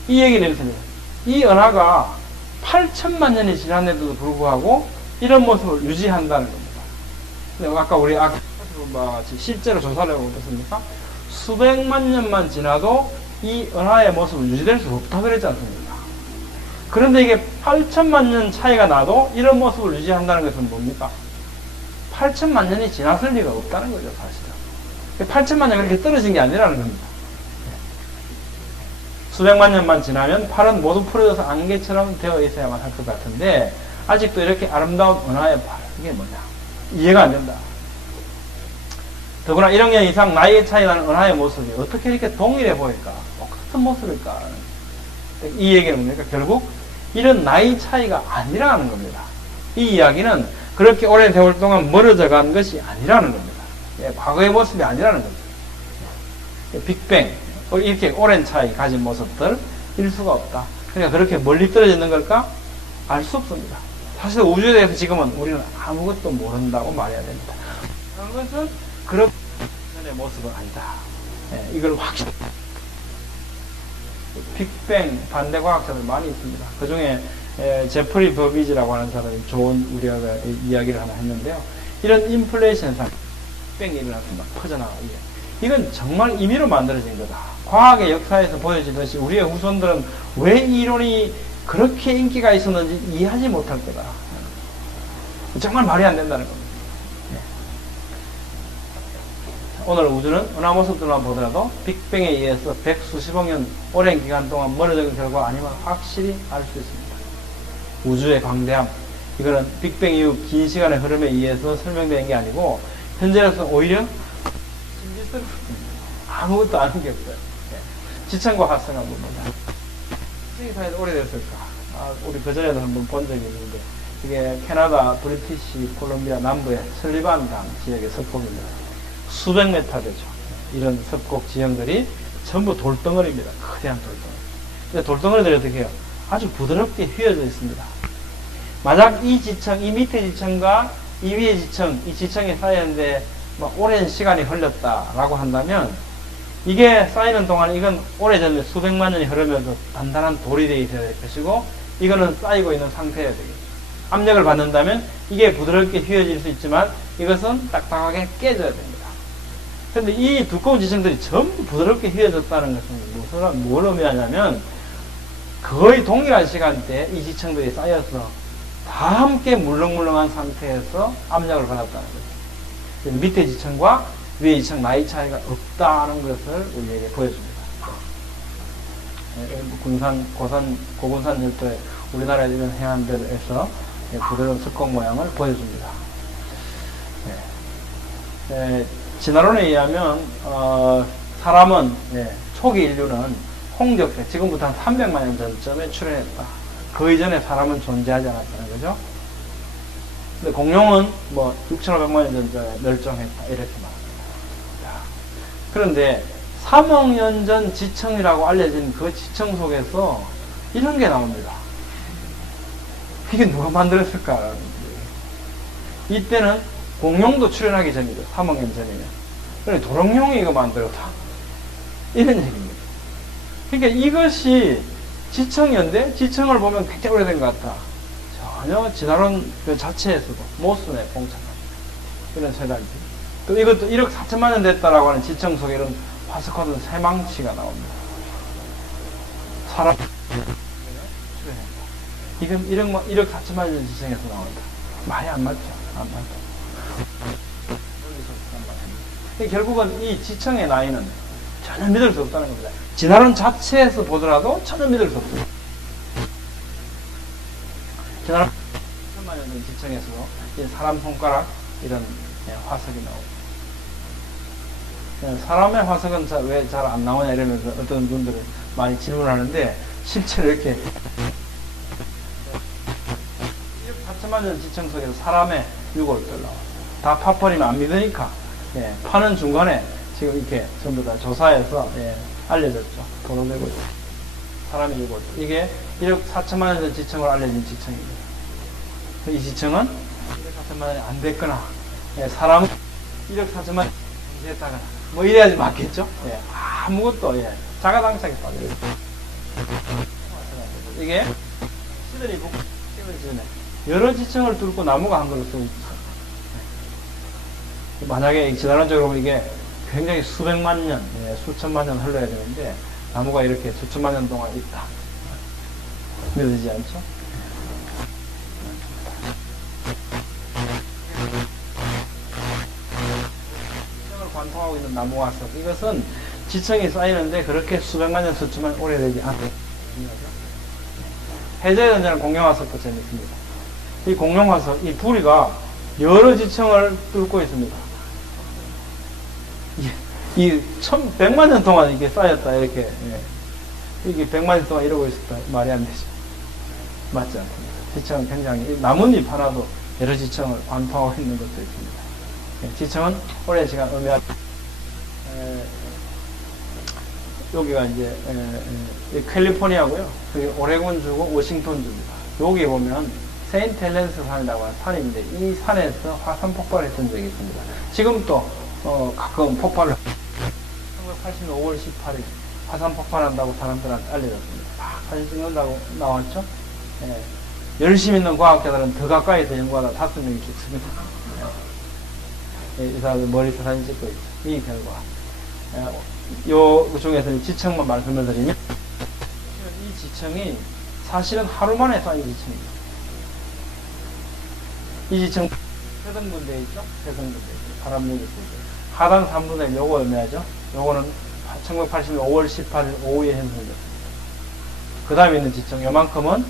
이 얘기를 해야 됩니다. 이 은하가 8천만 년이 지났는데도 불구하고 이런 모습을 유지한다는 겁니다. 근데 아까 우리 같이 실제로 조사를 해보면 어떻습니까? 수백만 년만 지나도 이 은하의 모습을 유지될 수 없다 그랬지 않습니까? 그런데 이게 8천만 년 차이가 나도 이런 모습을 유지한다는 것은 뭡니까? 8천만 년이 지났을 리가 없다는 거죠, 사실은. 8천만 년이 그렇게 떨어진 게 아니라는 겁니다. 수백만 년만 지나면 팔은 모두 풀어져서 안개처럼 되어 있어야만 할 것 같은데, 아직도 이렇게 아름다운 은하의 팔, 이게 뭐냐? 이해가 안 된다. 더구나 1억 년 이상 나이의 차이 나는 은하의 모습이 어떻게 이렇게 동일해 보일까? 똑같은 모습일까? 이 얘기는 뭡니까? 결국 이런 나이 차이가 아니라는 겁니다. 이 이야기는 그렇게 오랜 세월 동안 멀어져 간 것이 아니라는 겁니다. 예, 과거의 모습이 아니라는 겁니다. 예, 빅뱅, 이렇게 오랜 차이 가진 모습들, 일 수가 없다. 그러니까 그렇게 멀리 떨어져 있는 걸까? 알 수 없습니다. 사실 우주에 대해서 지금은 우리는 아무것도 모른다고 말해야 됩니다. 그런 것은 그런 전의 모습은 아니다. 예, 이걸 확실히. 빅뱅 반대 과학자들 많이 있습니다. 그 중에 제프리 버비지라고 하는 사람이 좋은 우리가 이야기를 하나 했는데요. 이런 인플레이션 현상, 빅뱅이 일어나서 막 퍼져나가고, 이건 정말 임의로 만들어진 거다. 과학의 역사에서 보여지듯이 우리의 후손들은 왜 이 이론이 그렇게 인기가 있었는지 이해하지 못할 거다. 정말 말이 안 된다는 겁니다. 오늘 우주는 은하 모습들만 보더라도 빅뱅에 의해서 백수십억 년 오랜 기간 동안 멀어진 결과 아니면 확실히 알 수 있습니다. 우주의 광대함, 이거는 빅뱅 이후 긴 시간의 흐름에 의해서 설명된 게 아니고 현재로서 오히려 신비스럽습니다. 아무것도 아는 게 없어요. 지천과 화성을 봅니다. 지천이 사이도 오래됐을까? 우리 그전에도 한번 본 적이 있는데, 이게 캐나다 브리티시 콜롬비아 남부의 설리반 강 지역의 석곡입니다. 수백 메타 되죠. 이런 석곡 지형들이 전부 돌덩어리입니다. 거대한 돌덩어리. 근데 돌덩어리들이 어떻게 해요? 아주 부드럽게 휘어져 있습니다. 만약 이 지층, 이 밑에 지층과 이 위에 지층, 이 지층이 쌓였는데 오랜 시간이 흘렀다라고 한다면, 이게 쌓이는 동안 이건 오래전에 수백만 년이 흐르면서 단단한 돌이 되어 있어야 될 것이고, 이거는 쌓이고 있는 상태여야 되겠죠. 압력을 받는다면 이게 부드럽게 휘어질 수 있지만 이것은 딱딱하게 깨져야 됩니다. 그런데 이 두꺼운 지층들이 전부 부드럽게 휘어졌다는 것은 뭘 의미하냐면, 거의 동일한 시간대에 이 지층들이 쌓여서 다 함께 물렁물렁한 상태에서 압력을 받았다는 거죠. 밑에 지층과 위에 지층 나이 차이가 없다는 것을 우리에게 보여줍니다. 고군산 열도에 우리나라의 이런 해안들에서 부드러운 석곡 모양을 보여줍니다. 진화론에 의하면 사람은 초기 인류는 홍적세, 지금부터 한 300만 년 전쯤에 출현했다. 그 이전에 사람은 존재하지 않았다는 거죠. 근데 공룡은 6,500만 년 전쯤에 멸종했다, 이렇게 말합니다. 그런데 3억 년 전 지층이라고 알려진 그 지층 속에서 이런 게 나옵니다. 이게 누가 만들었을까? 이때는 공룡도 출현하기 전이죠. 3억 년 전이면. 그러니 도롱뇽이 이거 만들었다. 이런 얘기입니다. 그러니까 이것이 지층이었는데, 지층을 보면 굉장히 오래된 것 같다. 전혀 진화론 그 자체에서도 모순에 봉착합니다. 이런 세 가지. 또 이것도 1억 4천만 년 됐다라고 하는 지층 속에 이런 화석화된 새망치가 나옵니다. 사람 이건 1억 4천만 년 지층에서 나온다. 말이 안 맞죠? 안 맞죠? 결국은 이 지층의 나이는 전혀 믿을 수 없다는 겁니다. 진화론 자체에서 보더라도 전혀 믿을 수 없습니다. 진화론 1천만 년 전 지층에서도 사람 손가락 이런 화석이 나옵니다. 사람의 화석은 왜 잘 안 나오냐 이러면서 어떤 분들은 많이 질문하는데, 실제로 이렇게 4천만 년 지층 속에서 사람의 유골들 나와요. 다 파버리면 안 믿으니까 파는 중간에 지금 이렇게 전부 다 조사해서 알려졌죠. 도로되고 있죠. 사람의 유골. 이게 1억 4천만 년 전 지층으로 알려진 지층입니다. 이 지층은 1억 4천만 년이 안 됐거나 사람은 1억 4천만 년 됐다거나 이래야지 맞겠죠? 아무것도 자가당착이 빠져요. 이게 시들이 북쪽을 전에 여러 지층을 뚫고 나무가 한 그루 써 있어요. 만약에 진화론적으로 보면 이게 굉장히 수백만 년, 수천만 년 흘러야 되는데 나무가 이렇게 수천만 년 동안 있다. 믿어지지 않죠? 지층을 관통하고 있는 나무화석, 이것은 지층이 쌓이는데 그렇게 수백만 년 수치만 오래되지 않아요. 해저연자는 공룡화석도 재밌습니다. 이 공룡화석, 이 부리가 여러 지층을 뚫고 있습니다. 이 100만 년 동안 이게 쌓였다, 이렇게. 예. 이게 100만 년 동안 이러고 있었다. 말이 안 되죠. 맞지 않습니다. 지층은 굉장히, 나뭇잎 하나도 여러 지층을 관통하고 있는 것도 있습니다. 예. 지층은 오랜 시간 의미하고, 여기가 이제, 캘리포니아고요. 여기 오레곤주고 워싱턴주입니다. 여기 보면 세인트 헬렌스 산이라고 하는 산인데, 이 산에서 화산 폭발했던 적이 있습니다. 지금 또 가끔 폭발을 1980년 5월 18일 화산 폭발한다고 사람들한테 알려졌습니다. 막 사진 찍는다고 나왔죠. 예. 열심히 있는 과학자들은 더 가까이서 연구하다 5명이 죽습니다. 예. 이 사람들 머리서 사진 찍고 있죠. 이 결과. 요 중에서 지층만 말씀을 드리면, 이 지층이 사실은 하루 만에 쌓인 지층입니다. 이 지층 세등분대 있죠? 세등분대 있죠. 바람력이 있죠. 하단 3분의 1, 요거 의미하죠? 요거는 1980년 5월 18일 오후에 형성됐습니다. 그 다음에 있는 지층, 요만큼은,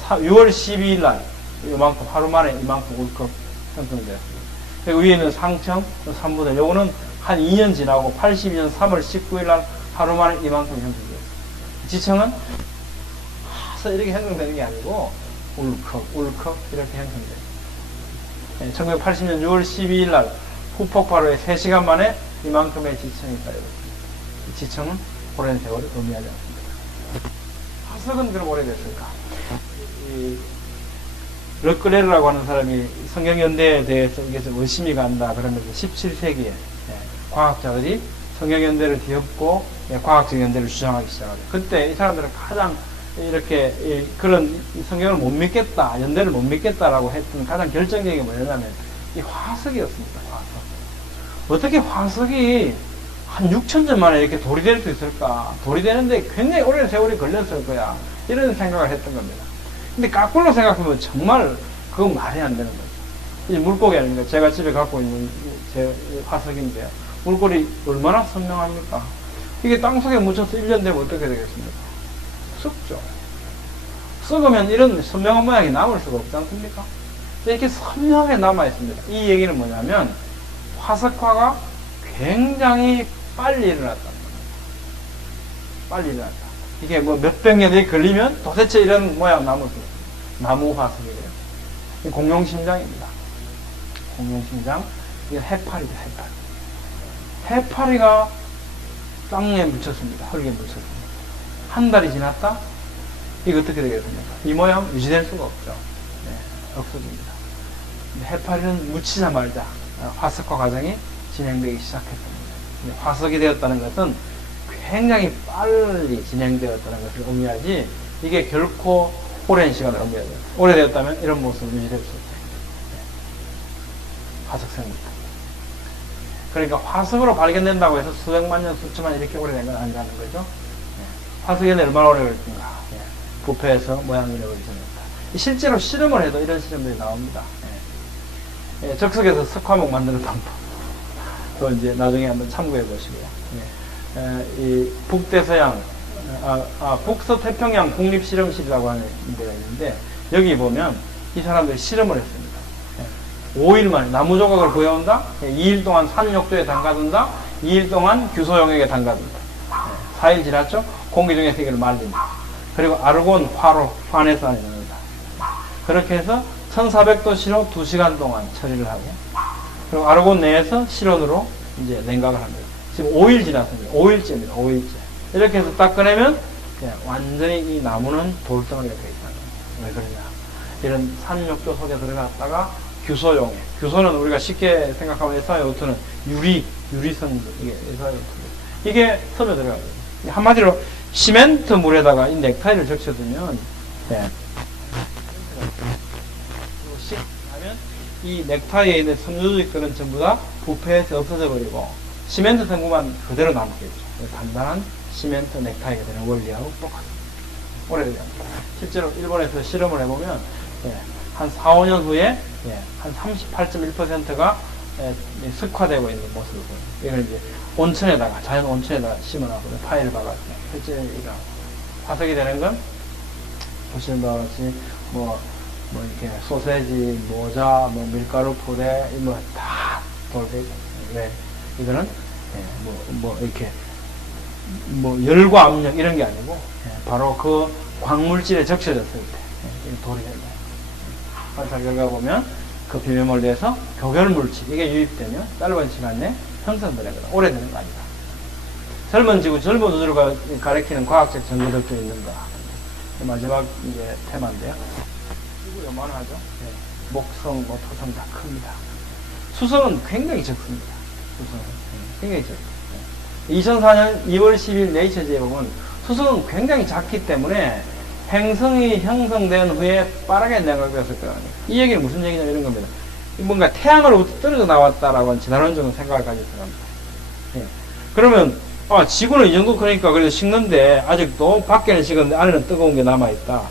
6월 12일 날, 요만큼, 하루 만에 이만큼 울컥 형성되었습니다. 그리고 위에는 상층, 3분의 1, 요거는 한 2년 지나고 82년 3월 19일 날 하루 만에 이만큼 형성되었습니다. 지층은 이렇게 형성되는 게 아니고, 울컥 이렇게 형성돼요. 1980년 6월 12일 날 후폭발 후에 3시간 만에 이만큼의 지층이 쌓여있습니다. 이 지층은 오랜 세월을 의미하지 않습니다. 화석은 그럼 오래됐을까? 이 르클레르라고 하는 사람이 성경연대에 대해서 이게 좀 의심이 간다 그러면서 17세기에 과학자들이 성경연대를 뒤엎고 과학적 연대를 주장하기 시작하죠. 그때 이 사람들은 가장 이렇게 그런 성경을 못 믿겠다, 연대를 못 믿겠다라고 했던 가장 결정적인 게 뭐냐면 이 화석이었습니다. 화석. 어떻게 화석이 한 6,000년 만에 이렇게 돌이 될 수 있을까? 돌이 되는데 굉장히 오랜 세월이 걸렸을 거야. 이런 생각을 했던 겁니다. 근데 거꾸로 생각하면 정말 그건 말이 안 되는 거죠. 이 물고기 아닙니까? 제가 집에 갖고 있는 제 화석인데 물고기 얼마나 선명합니까? 이게 땅속에 묻혀서 1년 되면 어떻게 되겠습니까? 썩죠. 썩으면 이런 선명한 모양이 남을 수가 없지 않습니까? 이렇게 선명하게 남아있습니다. 이 얘기는 뭐냐면 화석화가 굉장히 빨리 일어났다는 겁니다. 빨리 일어났다. 이게 뭐 몇백 년이 걸리면 도대체 이런 모양 남을 수 없어요. 나무 화석이래요. 공룡심장입니다. 공룡심장. 이게 해파리죠, 해파리. 해파리가 땅에 묻혔습니다. 흙에 묻혔습니다. 한 달이 지났다? 이거 어떻게 되겠습니까? 이 모양 유지될 수가 없죠. 네, 없어집니다. 해파리는 묻히자 말자 화석화 과정이 진행되기 시작했습니다. 화석이 되었다는 것은 굉장히 빨리 진행되었다는 것을 의미하지 이게 결코 오랜 시간을 의미하죠. 오래되었다면 이런 모습을 유지될 수 없죠. 네. 화석생물. 그러니까 화석으로 발견된다고 해서 수백만 년, 수천만 이렇게 오래된 건 아니라는 거죠. 화석에는 얼마나 오래 걸릴까? 부패해서 모양을 내버리지 않는다. 실제로 실험을 해도 이런 실험들이 나옵니다. 적석에서 석화목 만드는 방법. 또 이제 나중에 한번 참고해 보시고요. 이 북대서양, 북서태평양 국립실험실이라고 하는 데가 있는데, 여기 보면 이 사람들이 실험을 했습니다. 5일 만에 나무 조각을 구해온다, 2일 동안 산욕조에 담가둔다, 2일 동안 규소용액에 담가둔다. 4일 지났죠? 공기 중에 세계를 말린다. 그리고 아르곤, 화로, 환해산이 나온다. 그렇게 해서 1400도 실로 2시간 동안 처리를 하고, 그리고 아르곤 내에서 실온으로 이제 냉각을 합니다. 지금 5일 지났습니다. 5일째입니다. 5일째. 이렇게 해서 딱 꺼내면, 완전히 이 나무는 돌덩어리가 되어 있다는 거예요. 왜 그러냐. 이런 산욕조 속에 들어갔다가 규소용액. 규소는 우리가 쉽게 생각하면 SiO2는 유리성, 이게 SiO2. 이게 섬에 들어가요. 한마디로 시멘트 물에다가 이 넥타이를 적셔두면 하면 이 넥타이에 있는 섬유조직들은 전부 다 부패해서 없어져 버리고 시멘트 성분만 그대로 남겠죠. 단단한 시멘트 넥타이가 되는 원리하고 똑같습니다. 오래되지 않습니다. 실제로 일본에서 실험을 해보면 한 4, 5년 후에 한 38.1%가 습화되고 있는 모습을 보여요. 이걸 이제 온천에다가, 자연 온천에다가 심어놔서 파일을 박았어요. 실제 이런 화석이 되는 건 보시는 바와 같이 이렇게 소세지, 모자, 밀가루 포대, 다 돌베개. 왜? 이거는, 이렇게, 열과 압력 이런 게 아니고, 바로 그 광물질에 적셔졌을 때, 돌이 된다. 관찰 결과 보면, 그 비매몰 내에서 교결 물질, 이게 유입되면 짧은 시간 내에 형성되는 거다. 오래되는 거 아니다. 젊은 지구, 젊은 우주를 가리키는 과학적 증거들도 있는가. 마지막 이제 테마인데요. 지구 요만하죠? 목성, 토성 다 큽니다. 수성은 굉장히 적습니다. 수성은 굉장히 적습니다. 2004년 2월 10일 네이처지에 보면 수성은 굉장히 작기 때문에 행성이 형성된 후에 빠르게 내려갔을 거예요. 이 얘기는 무슨 얘기냐 이런 겁니다. 뭔가 태양으로부터 떨어져 나왔다라고 하는 지나론적인 생각을 가지고 있습니다. 그러면 지구는 이 정도 크니까 그래도 식는데 아직도 밖에는 식었는데 안에는 뜨거운 게 남아있다.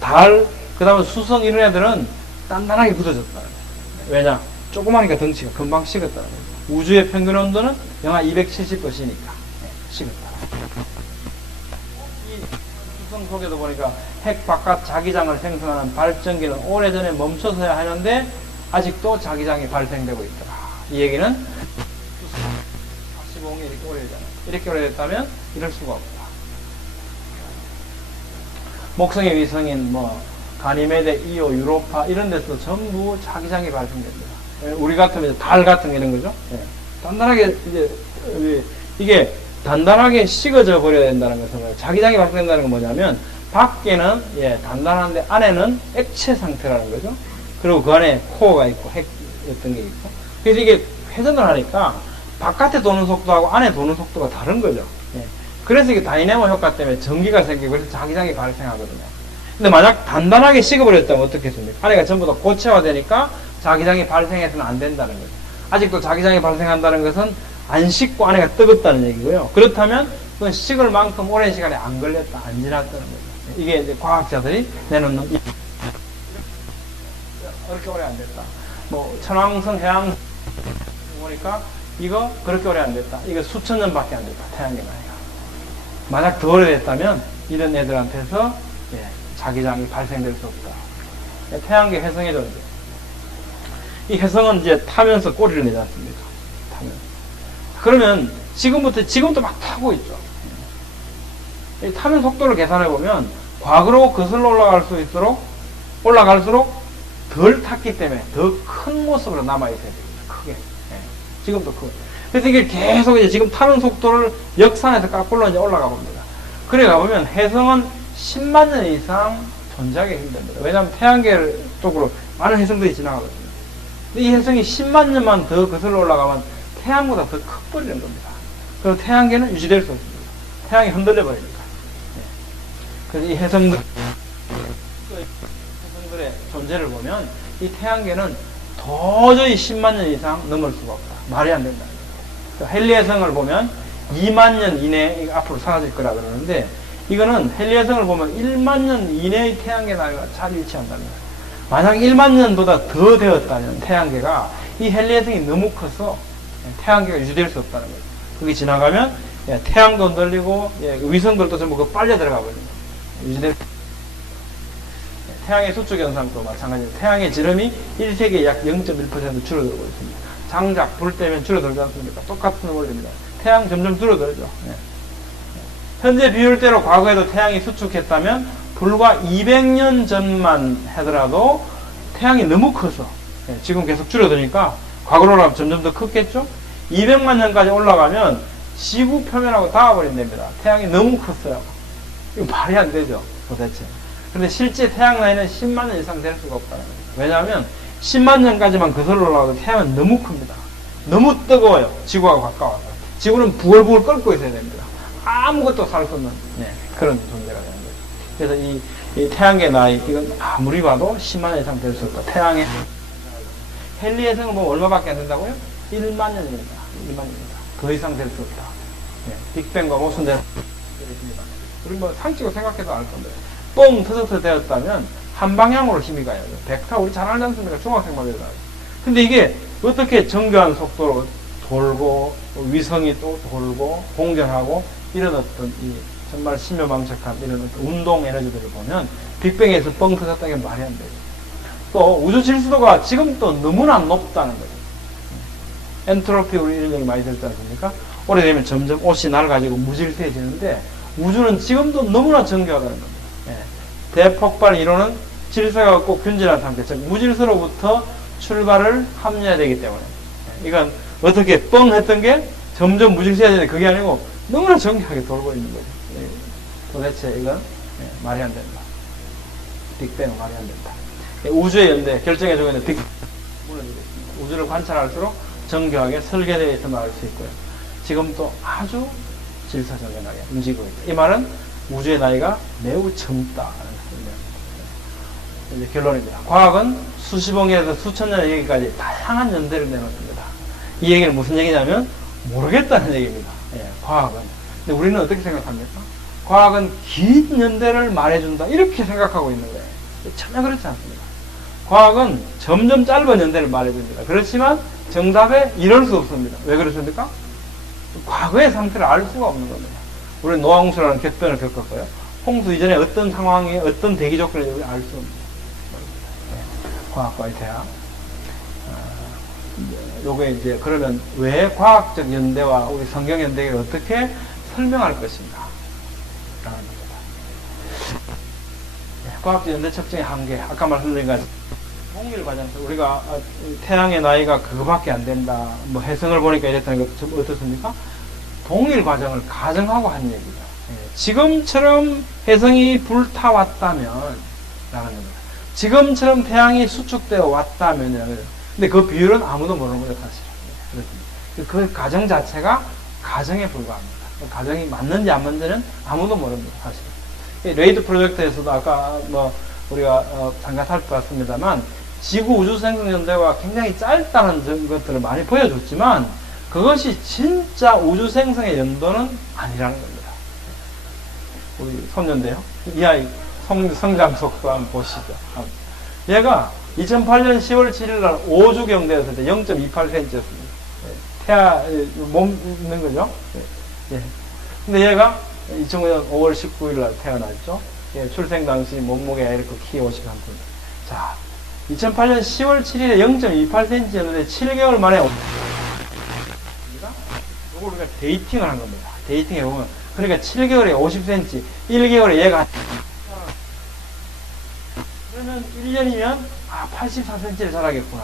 달, 그 다음에 수성 이런 애들은 단단하게 굳어졌다. 왜냐? 조그마니까 덩치가 금방 식었다는 거죠. 우주의 평균 온도는 영하 270도씨니까 식었다. 이 수성 속에도 보니까 핵 바깥 자기장을 생성하는 발전기는 오래전에 멈춰서야 하는데 아직도 자기장이 발생되고 있더라. 이 얘기는 45년 이렇게 오래되잖아요. 이렇게 오래됐다면 이럴 수가 없다. 목성의 위성인 가니메데, 이오, 유로파 이런 데서 전부 자기장이 발생됩니다. 우리 같으면 이제 달 같은 거 이런 거죠. 단단하게 이게 단단하게 식어져 버려야 된다는 것은 자기장이 발생된다는 건 뭐냐면 밖에는 단단한데 안에는 액체 상태라는 거죠. 그리고 그 안에 코어가 있고 핵 어떤 게 있고. 그래서 이게 회전을 하니까 바깥에 도는 속도하고 안에 도는 속도가 다른 거죠. 그래서 이게 다이내모 효과 때문에 전기가 생기고 그래서 자기장이 발생하거든요. 근데 만약 단단하게 식어버렸다면 어떻겠습니까? 안에가 전부 다 고체화되니까 자기장이 발생해서는 안 된다는 거죠. 아직도 자기장이 발생한다는 것은 안 식고 안에가 뜨겁다는 얘기고요. 그렇다면 그건 식을 만큼 오랜 시간에 안 걸렸다, 안 지났다는 거죠. 이게 이제 과학자들이 내놓는 그렇게 오래 안 됐다. 천왕성, 해왕성 보니까 이거 그렇게 오래 안 됐다. 이거 수천 년밖에 안 됐다. 태양계 나이가. 만약 더 오래됐다면 이런 애들한테서 자기장이 발생될 수 없다. 태양계 혜성에도 이제 이 혜성은 이제 타면서 꼬리를 내지 않습니까? 타면서. 그러면 지금도 막 타고 있죠. 이 타는 속도를 계산해 보면 과거로 거슬러 올라갈수록 덜 탔기 때문에 더 큰 모습으로 남아있어야 됩니다. 크게. 지금도 크고. 그래서 이게 계속 이제 지금 타는 속도를 역산해서 거꾸로 이제 올라가 봅니다. 그래 가보면 혜성은 10만 년 이상 존재하기 힘듭니다. 왜냐하면 태양계 쪽으로 많은 혜성들이 지나가거든요. 근데 이 혜성이 10만 년만 더 거슬러 올라가면 태양보다 더 커버리는 겁니다. 그리고 태양계는 유지될 수 없습니다. 태양이 흔들려 버리니까. 그래서 이 혜성들의 존재를 보면 이 태양계는 도저히 10만 년 이상 넘을 수가 없다. 말이 안 된다. 헨리 혜성을 보면 2만 년 이내에 앞으로 사라질 거라 그러는데 이거는 헨리 혜성을 보면 1만 년 이내의 태양계 나이가 잘 일치한다는 거예요. 만약 1만 년보다 더 되었다면 태양계가 이 헨리 혜성이 너무 커서 태양계가 유지될 수 없다는 거예요. 그게 지나가면 태양도 흔들리고 위성들도 전부 빨려 들어가 버립니다. 유지될 태양의 수축 현상도 마찬가지로 태양의 지름이 1세기에 약 0.1% 줄어들고 있습니다. 장작, 불 때면 줄어들지 않습니까? 똑같은 원리입니다. 태양 점점 줄어들죠. 현재 비율대로 과거에도 태양이 수축했다면 불과 200년 전만 하더라도 태양이 너무 커서 지금 계속 줄어드니까 과거로 올라가면 점점 더 컸겠죠? 200만 년까지 올라가면 지구 표면하고 닿아버린답니다. 태양이 너무 컸어요. 이거 말이 안 되죠, 도대체. 근데 실제 태양 나이는 10만 년 이상 될 수가 없다는 거예요. 왜냐하면 10만 년까지만 거슬러 올라가도 태양은 너무 큽니다. 너무 뜨거워요. 지구하고 가까워서. 지구는 부글부글 끓고 있어야 됩니다. 아무것도 살 수 없는 그런 존재가 되는 거예요. 그래서 이 태양계 나이, 이건 아무리 봐도 10만 년 이상 될 수 없다. 태양의 헨리 혜성을 보면 얼마밖에 안 된다고요? 1만 년입니다. 1만 년입니다. 더 이상 될 수 없다. 빅뱅과 모순된 우리 상식으로 생각해도 알 건데 뻥 터져서 되었다면 한 방향으로 힘이 가요. 벡터 우리 잘 알지 않습니까? 중학생만 해도. 근데 이게 어떻게 정교한 속도로 돌고 위성이 또 돌고 공전하고 이런 어떤 이 정말 신묘망측한 이런 어떤 운동 에너지들을 보면 빅뱅에서 뻥 터졌다는 게 말이 안 돼요. 또 우주 질수도가 지금 또 너무나 높다는 거죠. 엔트로피 우리 이런 얘기 많이 들지 않습니까? 오래되면 점점 옷이 낡아지고 무질서해지는데 우주는 지금도 너무나 정교하다는 겁니다. 예. 대폭발 이론은 질서가 없고 균질한 상태, 즉 무질서로부터 출발을 합리화해야 되기 때문에 이건 어떻게 뻥 했던 게 점점 무질서해지는데 그게 아니고 너무나 정교하게 돌고 있는 거죠. 도대체 이건 말이 안 된다. 빅뱅은 말이 안 된다. 우주의 연대 결정해주고 있는 빅뱅 우주를 관찰할수록 정교하게 설계되어 있음을 알 수 있고요. 지금도 아주 질서정연하게 움직이고 있다. 이 말은 우주의 나이가 매우 젊다는 이제 결론입니다. 과학은 수십억 년에서 수천 년 얘기까지 다양한 연대를 내놓습니다. 이 얘기는 무슨 얘기냐면 모르겠다는 얘기입니다. 예, 과학은. 근데 우리는 어떻게 생각합니까? 과학은 긴 연대를 말해준다 이렇게 생각하고 있는 거예요. 전혀 그렇지 않습니다. 과학은 점점 짧은 연대를 말해줍니다. 그렇지만 정답에 이럴 수 없습니다. 왜 그렇습니까? 과거의 상태를 알 수가 없는 겁니다. 우리는 노화홍수라는 격변을 겪었고요. 홍수 이전에 어떤 상황에 어떤 대기 조건인지 알 수 없습니다. 과학과의 대학. 요게 이제 그러면 왜 과학적 연대와 우리 성경 연대를 어떻게 설명할 것인가? 라는 겁니다. 과학적 연대 측정의 한계. 아까 말씀드린 것처럼 동일 과정에서 우리가 태양의 나이가 그거밖에 안 된다. 뭐 해성을 보니까 이랬다는 것 어떻습니까? 동일 과정을 가정하고 한 얘기죠. 지금처럼 해성이 불타왔다면 라는 겁니다. 지금처럼 태양이 수축되어 왔다면 근데 그 비율은 아무도 모르는 거죠, 사실은. 그 가정 자체가 가정에 불과합니다. 가정이 맞는지 안 맞는지는 아무도 모릅니다, 사실. 레이드 프로젝트에서도 아까 뭐 우리가 잠깐 살펴봤습니다만 지구 우주 생성 연대가 굉장히 짧다는 것들을 많이 보여줬지만 그것이 진짜 우주 생성의 연도는 아니라는 겁니다. 우리 손년대요. 이 아이 성장 속도 한번 보시죠. 얘가 2008년 10월 7일 날 5주경 되었을 때 0.28cm였습니다. 태아 몸 있는 거죠. 예. 근데 얘가 2005년 5월 19일 날 태어났죠. 예, 출생 당시 몸무게가 이렇게 키 53cm. 자, 2008년 10월 7일에 0.28cm였는데 7개월 만에 이걸 우리가 데이팅을 한 겁니다. 데이팅 해보면 그러니까 7개월에 50cm, 1개월에 얘가 그러면 1년이면 84cm를 자라겠구나.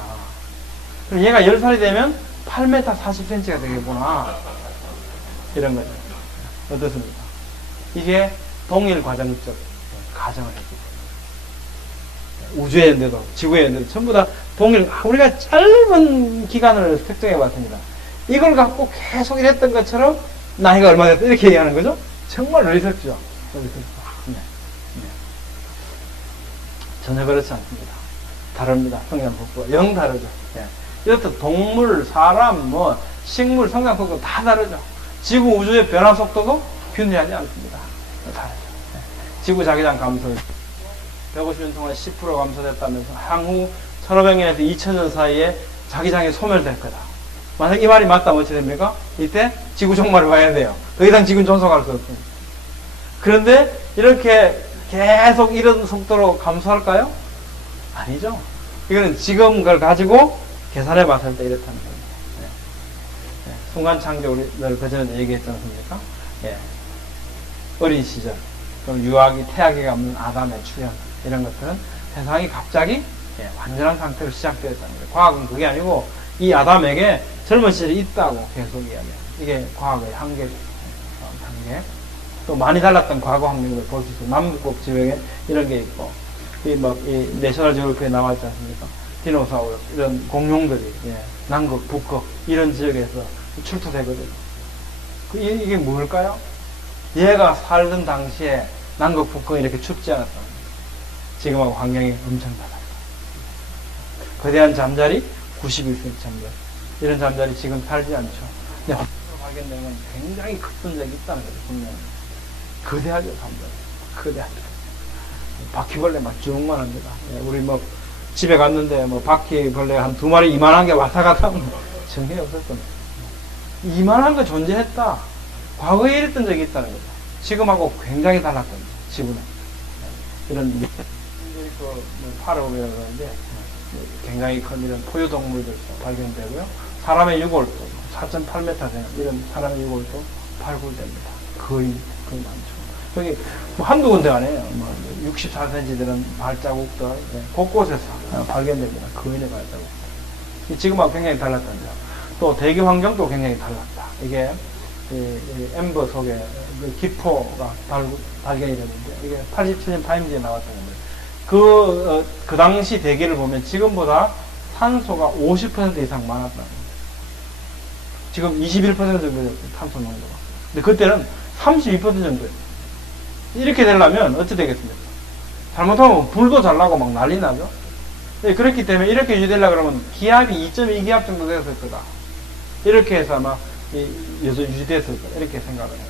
그럼 얘가 10살이 되면 8m 40cm가 되겠구나. 이런 거죠. 어떻습니까? 이게 동일 과정적 가정을 했기 때문에 우주의 연대도 지구의 연대도 전부 다 동일, 우리가 짧은 기간을 특정해 봤습니다. 이걸 갖고 계속 이랬던 것처럼 나이가 얼마 됐다 이렇게 얘기하는 거죠. 정말 어리석죠. 네. 네. 전혀 그렇지 않습니다. 다릅니다. 성장 속도가 영 다르죠. 네. 이렇듯 동물, 사람, 뭐 식물 성장 속도 다 다르죠. 지구 우주의 변화 속도도 균일하지 않습니다. 다르죠. 네. 지구 자기장 감소 150년 동안 10% 감소됐다면서 향후 1500년에서 2000년 사이에 자기장이 소멸될 거다. 만약 이 말이 맞다면 어찌 됩니까? 이때 지구 종말을 봐야 돼요. 더 이상 지구는 존속할 수 없습니다. 그런데 이렇게 계속 이런 속도로 감소할까요? 아니죠. 이거는 지금 그걸 가지고 계산해 봤을 때 이렇다는 겁니다. 네. 네. 순간 창조 우리를 그전에도 얘기했지 않습니까? 예. 어린 시절, 그럼 유아기, 태아기가 없는 아담의 출현, 이런 것들은 세상이 갑자기 완전한 상태로 시작되었다는 거예요. 과학은 그게 아니고 이 아담에게 젊은 시절이 있다고 계속 이야기해요. 이게 과학의 한계죠. 한계. 또 많이 달랐던 과거 환경을 볼 수 있어요. 남북 지역에 이런 게 있고, 이 내셔널 지오그래피에 나와있지 않습니까? 디노사우루스, 이런 공룡들이, 남극, 북극, 이런 지역에서 출토되거든요. 이게 뭘까요? 얘가 살던 당시에 남극, 북극이 이렇게 춥지 않았다는 거예요. 지금하고 환경이 엄청 달라요. 거대한 잠자리, 91cm 잠자리. 이런 잠자리 지금 살지 않죠. 근데 발견되는 건 굉장히 큰 적이 있다는 거죠, 분명히. 거대하죠, 잠자리. 거대하죠. 바퀴벌레만 쭉 합니다. 예, 우리 뭐 집에 갔는데 뭐 바퀴벌레 한 2마리 이만한 게 왔다 갔다 하면 정신이 없었던 이만한 거 존재했다. 과거에 이랬던 적이 있다는 거죠. 지금하고 굉장히 달랐던 거죠. 지구는. 이런 파라오라고 하는데 굉장히 큰 이런 포유동물들도 발견되고요. 사람의 유골도 4.8m 되는 이런 사람의 유골도 발굴됩니다. 거의 많죠. 여기 뭐 한두 군데 아니에요. 뭐 64cm 되는 발자국들 곳곳에서 발견됩니다. 거인의 발자국. 지금하고 굉장히 달랐던 점. 또 대기 환경도 굉장히 달랐다. 이게 엠버 속에 기포가 발견이 됐는데 이게 87년 타임즈에 나왔던 건데 그 당시 대기를 보면 지금보다 산소가 50% 이상 많았다는 거예요. 지금 21% 정도 탄소 농도가. 근데 그때는 32% 정도예요. 이렇게 되려면 어떻게 되겠습니까? 잘못하면 불도 잘 나고 막 난리 나죠? 그렇기 때문에 이렇게 유지되려고 그러면 기압이 2.2기압 정도 됐을 거다. 이렇게 해서 아마 유지됐을 거다. 이렇게 생각을 해요.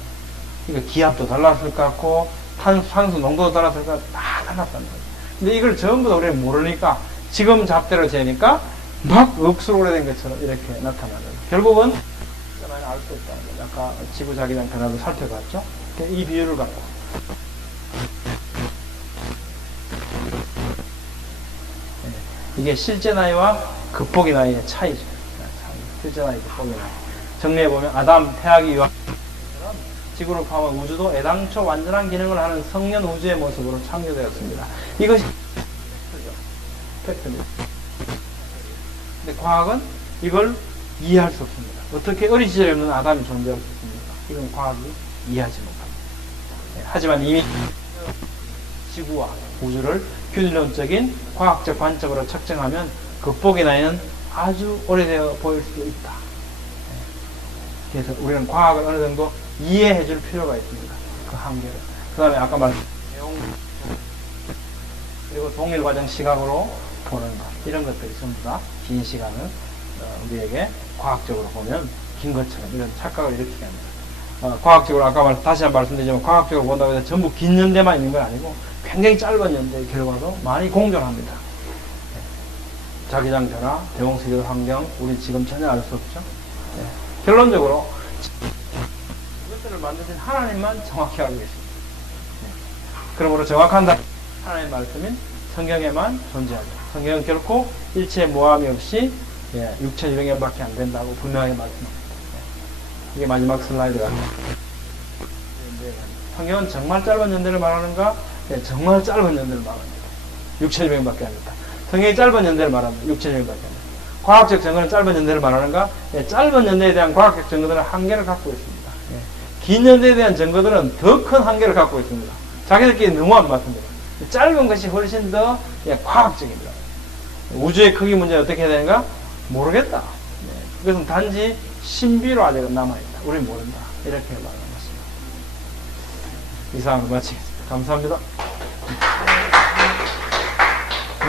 그러니까 기압도 달랐을 것 같고, 산소 농도도 달랐을 것 같고, 다 달랐다는 거예요. 근데 이걸 전부 다 우리는 모르니까, 지금 잡대를 재니까, 막 억수로 오래된 것처럼 이렇게 나타나는 거예요. 결국은, 알 수 없다는 거예요. 아까 지구자기장 변화도 살펴봤죠? 이 비율을 갖고. 이게 실제 나이와 극복의 나이의 차이죠. 실제 나이, 극복의 나이. 정리해보면, 아담, 태아기, 유아, 지구를 포함한 우주도 애당초 완전한 기능을 하는 성년 우주의 모습으로 창조되었습니다. 이것이 팩트입니다. 근데 과학은 이걸 이해할 수 없습니다. 어떻게 어린 시절에 없는 아담이 존재할 수 있습니까? 이건 과학이 이해하지 못합니다. 하지만 이미 지구와 우주를 균일론적인 과학적 관점으로 측정하면 극복의 나이는 아주 오래되어 보일 수도 있다. 그래서 우리는 과학을 어느 정도 이해해 줄 필요가 있습니다. 그 한계를. 그 다음에 아까 말한 내용, 그리고 동일 과정 시각으로 보는 것. 이런 것들이 전부 다 긴 시간을 우리에게 과학적으로 보면 긴 것처럼 이런 착각을 일으키게 합니다. 과학적으로 아까 다시 한번 말씀드리지만 과학적으로 본다고 해서 전부 긴 연대만 있는 건 아니고 굉장히 짧은 연대의 결과도 많이 공존합니다. 자기장 변화, 대홍수교 환경, 우리 지금 전혀 알 수 없죠. 결론적으로 이것들을 만드신 하나님만 정확히 알고 계십니다. 그러므로 정확한 하나님의 말씀인 성경에만 존재하죠. 성경은 결코 일체의 모함이 없이 6,200년밖에 안 된다고 분명하게 말씀합니다. 이게 마지막 슬라이드가 성경은 정말 짧은 연대를 말하는가? 정말 짧은 연대를 말합니다. 6,200년밖에 안 된다. 성경이 짧은 연대를 말합니다. 6,200년밖에 안 된다. 과학적 증거는 짧은 연대를 말하는가? 짧은 연대에 대한 과학적 증거들은 한계를 갖고 있습니다. 긴 연대에 대한 증거들은 더 큰 한계를 갖고 있습니다. 자기들끼리 너무 안 맞습니다. 짧은 것이 훨씬 더 과학적입니다. 우주의 크기 문제는 어떻게 해야 되는가? 모르겠다. 그것은 단지 신비로 아직은 남아있다. 우리는 모른다. 이렇게 말하는 것입니다. 이상으로 마치겠습니다. 감사합니다.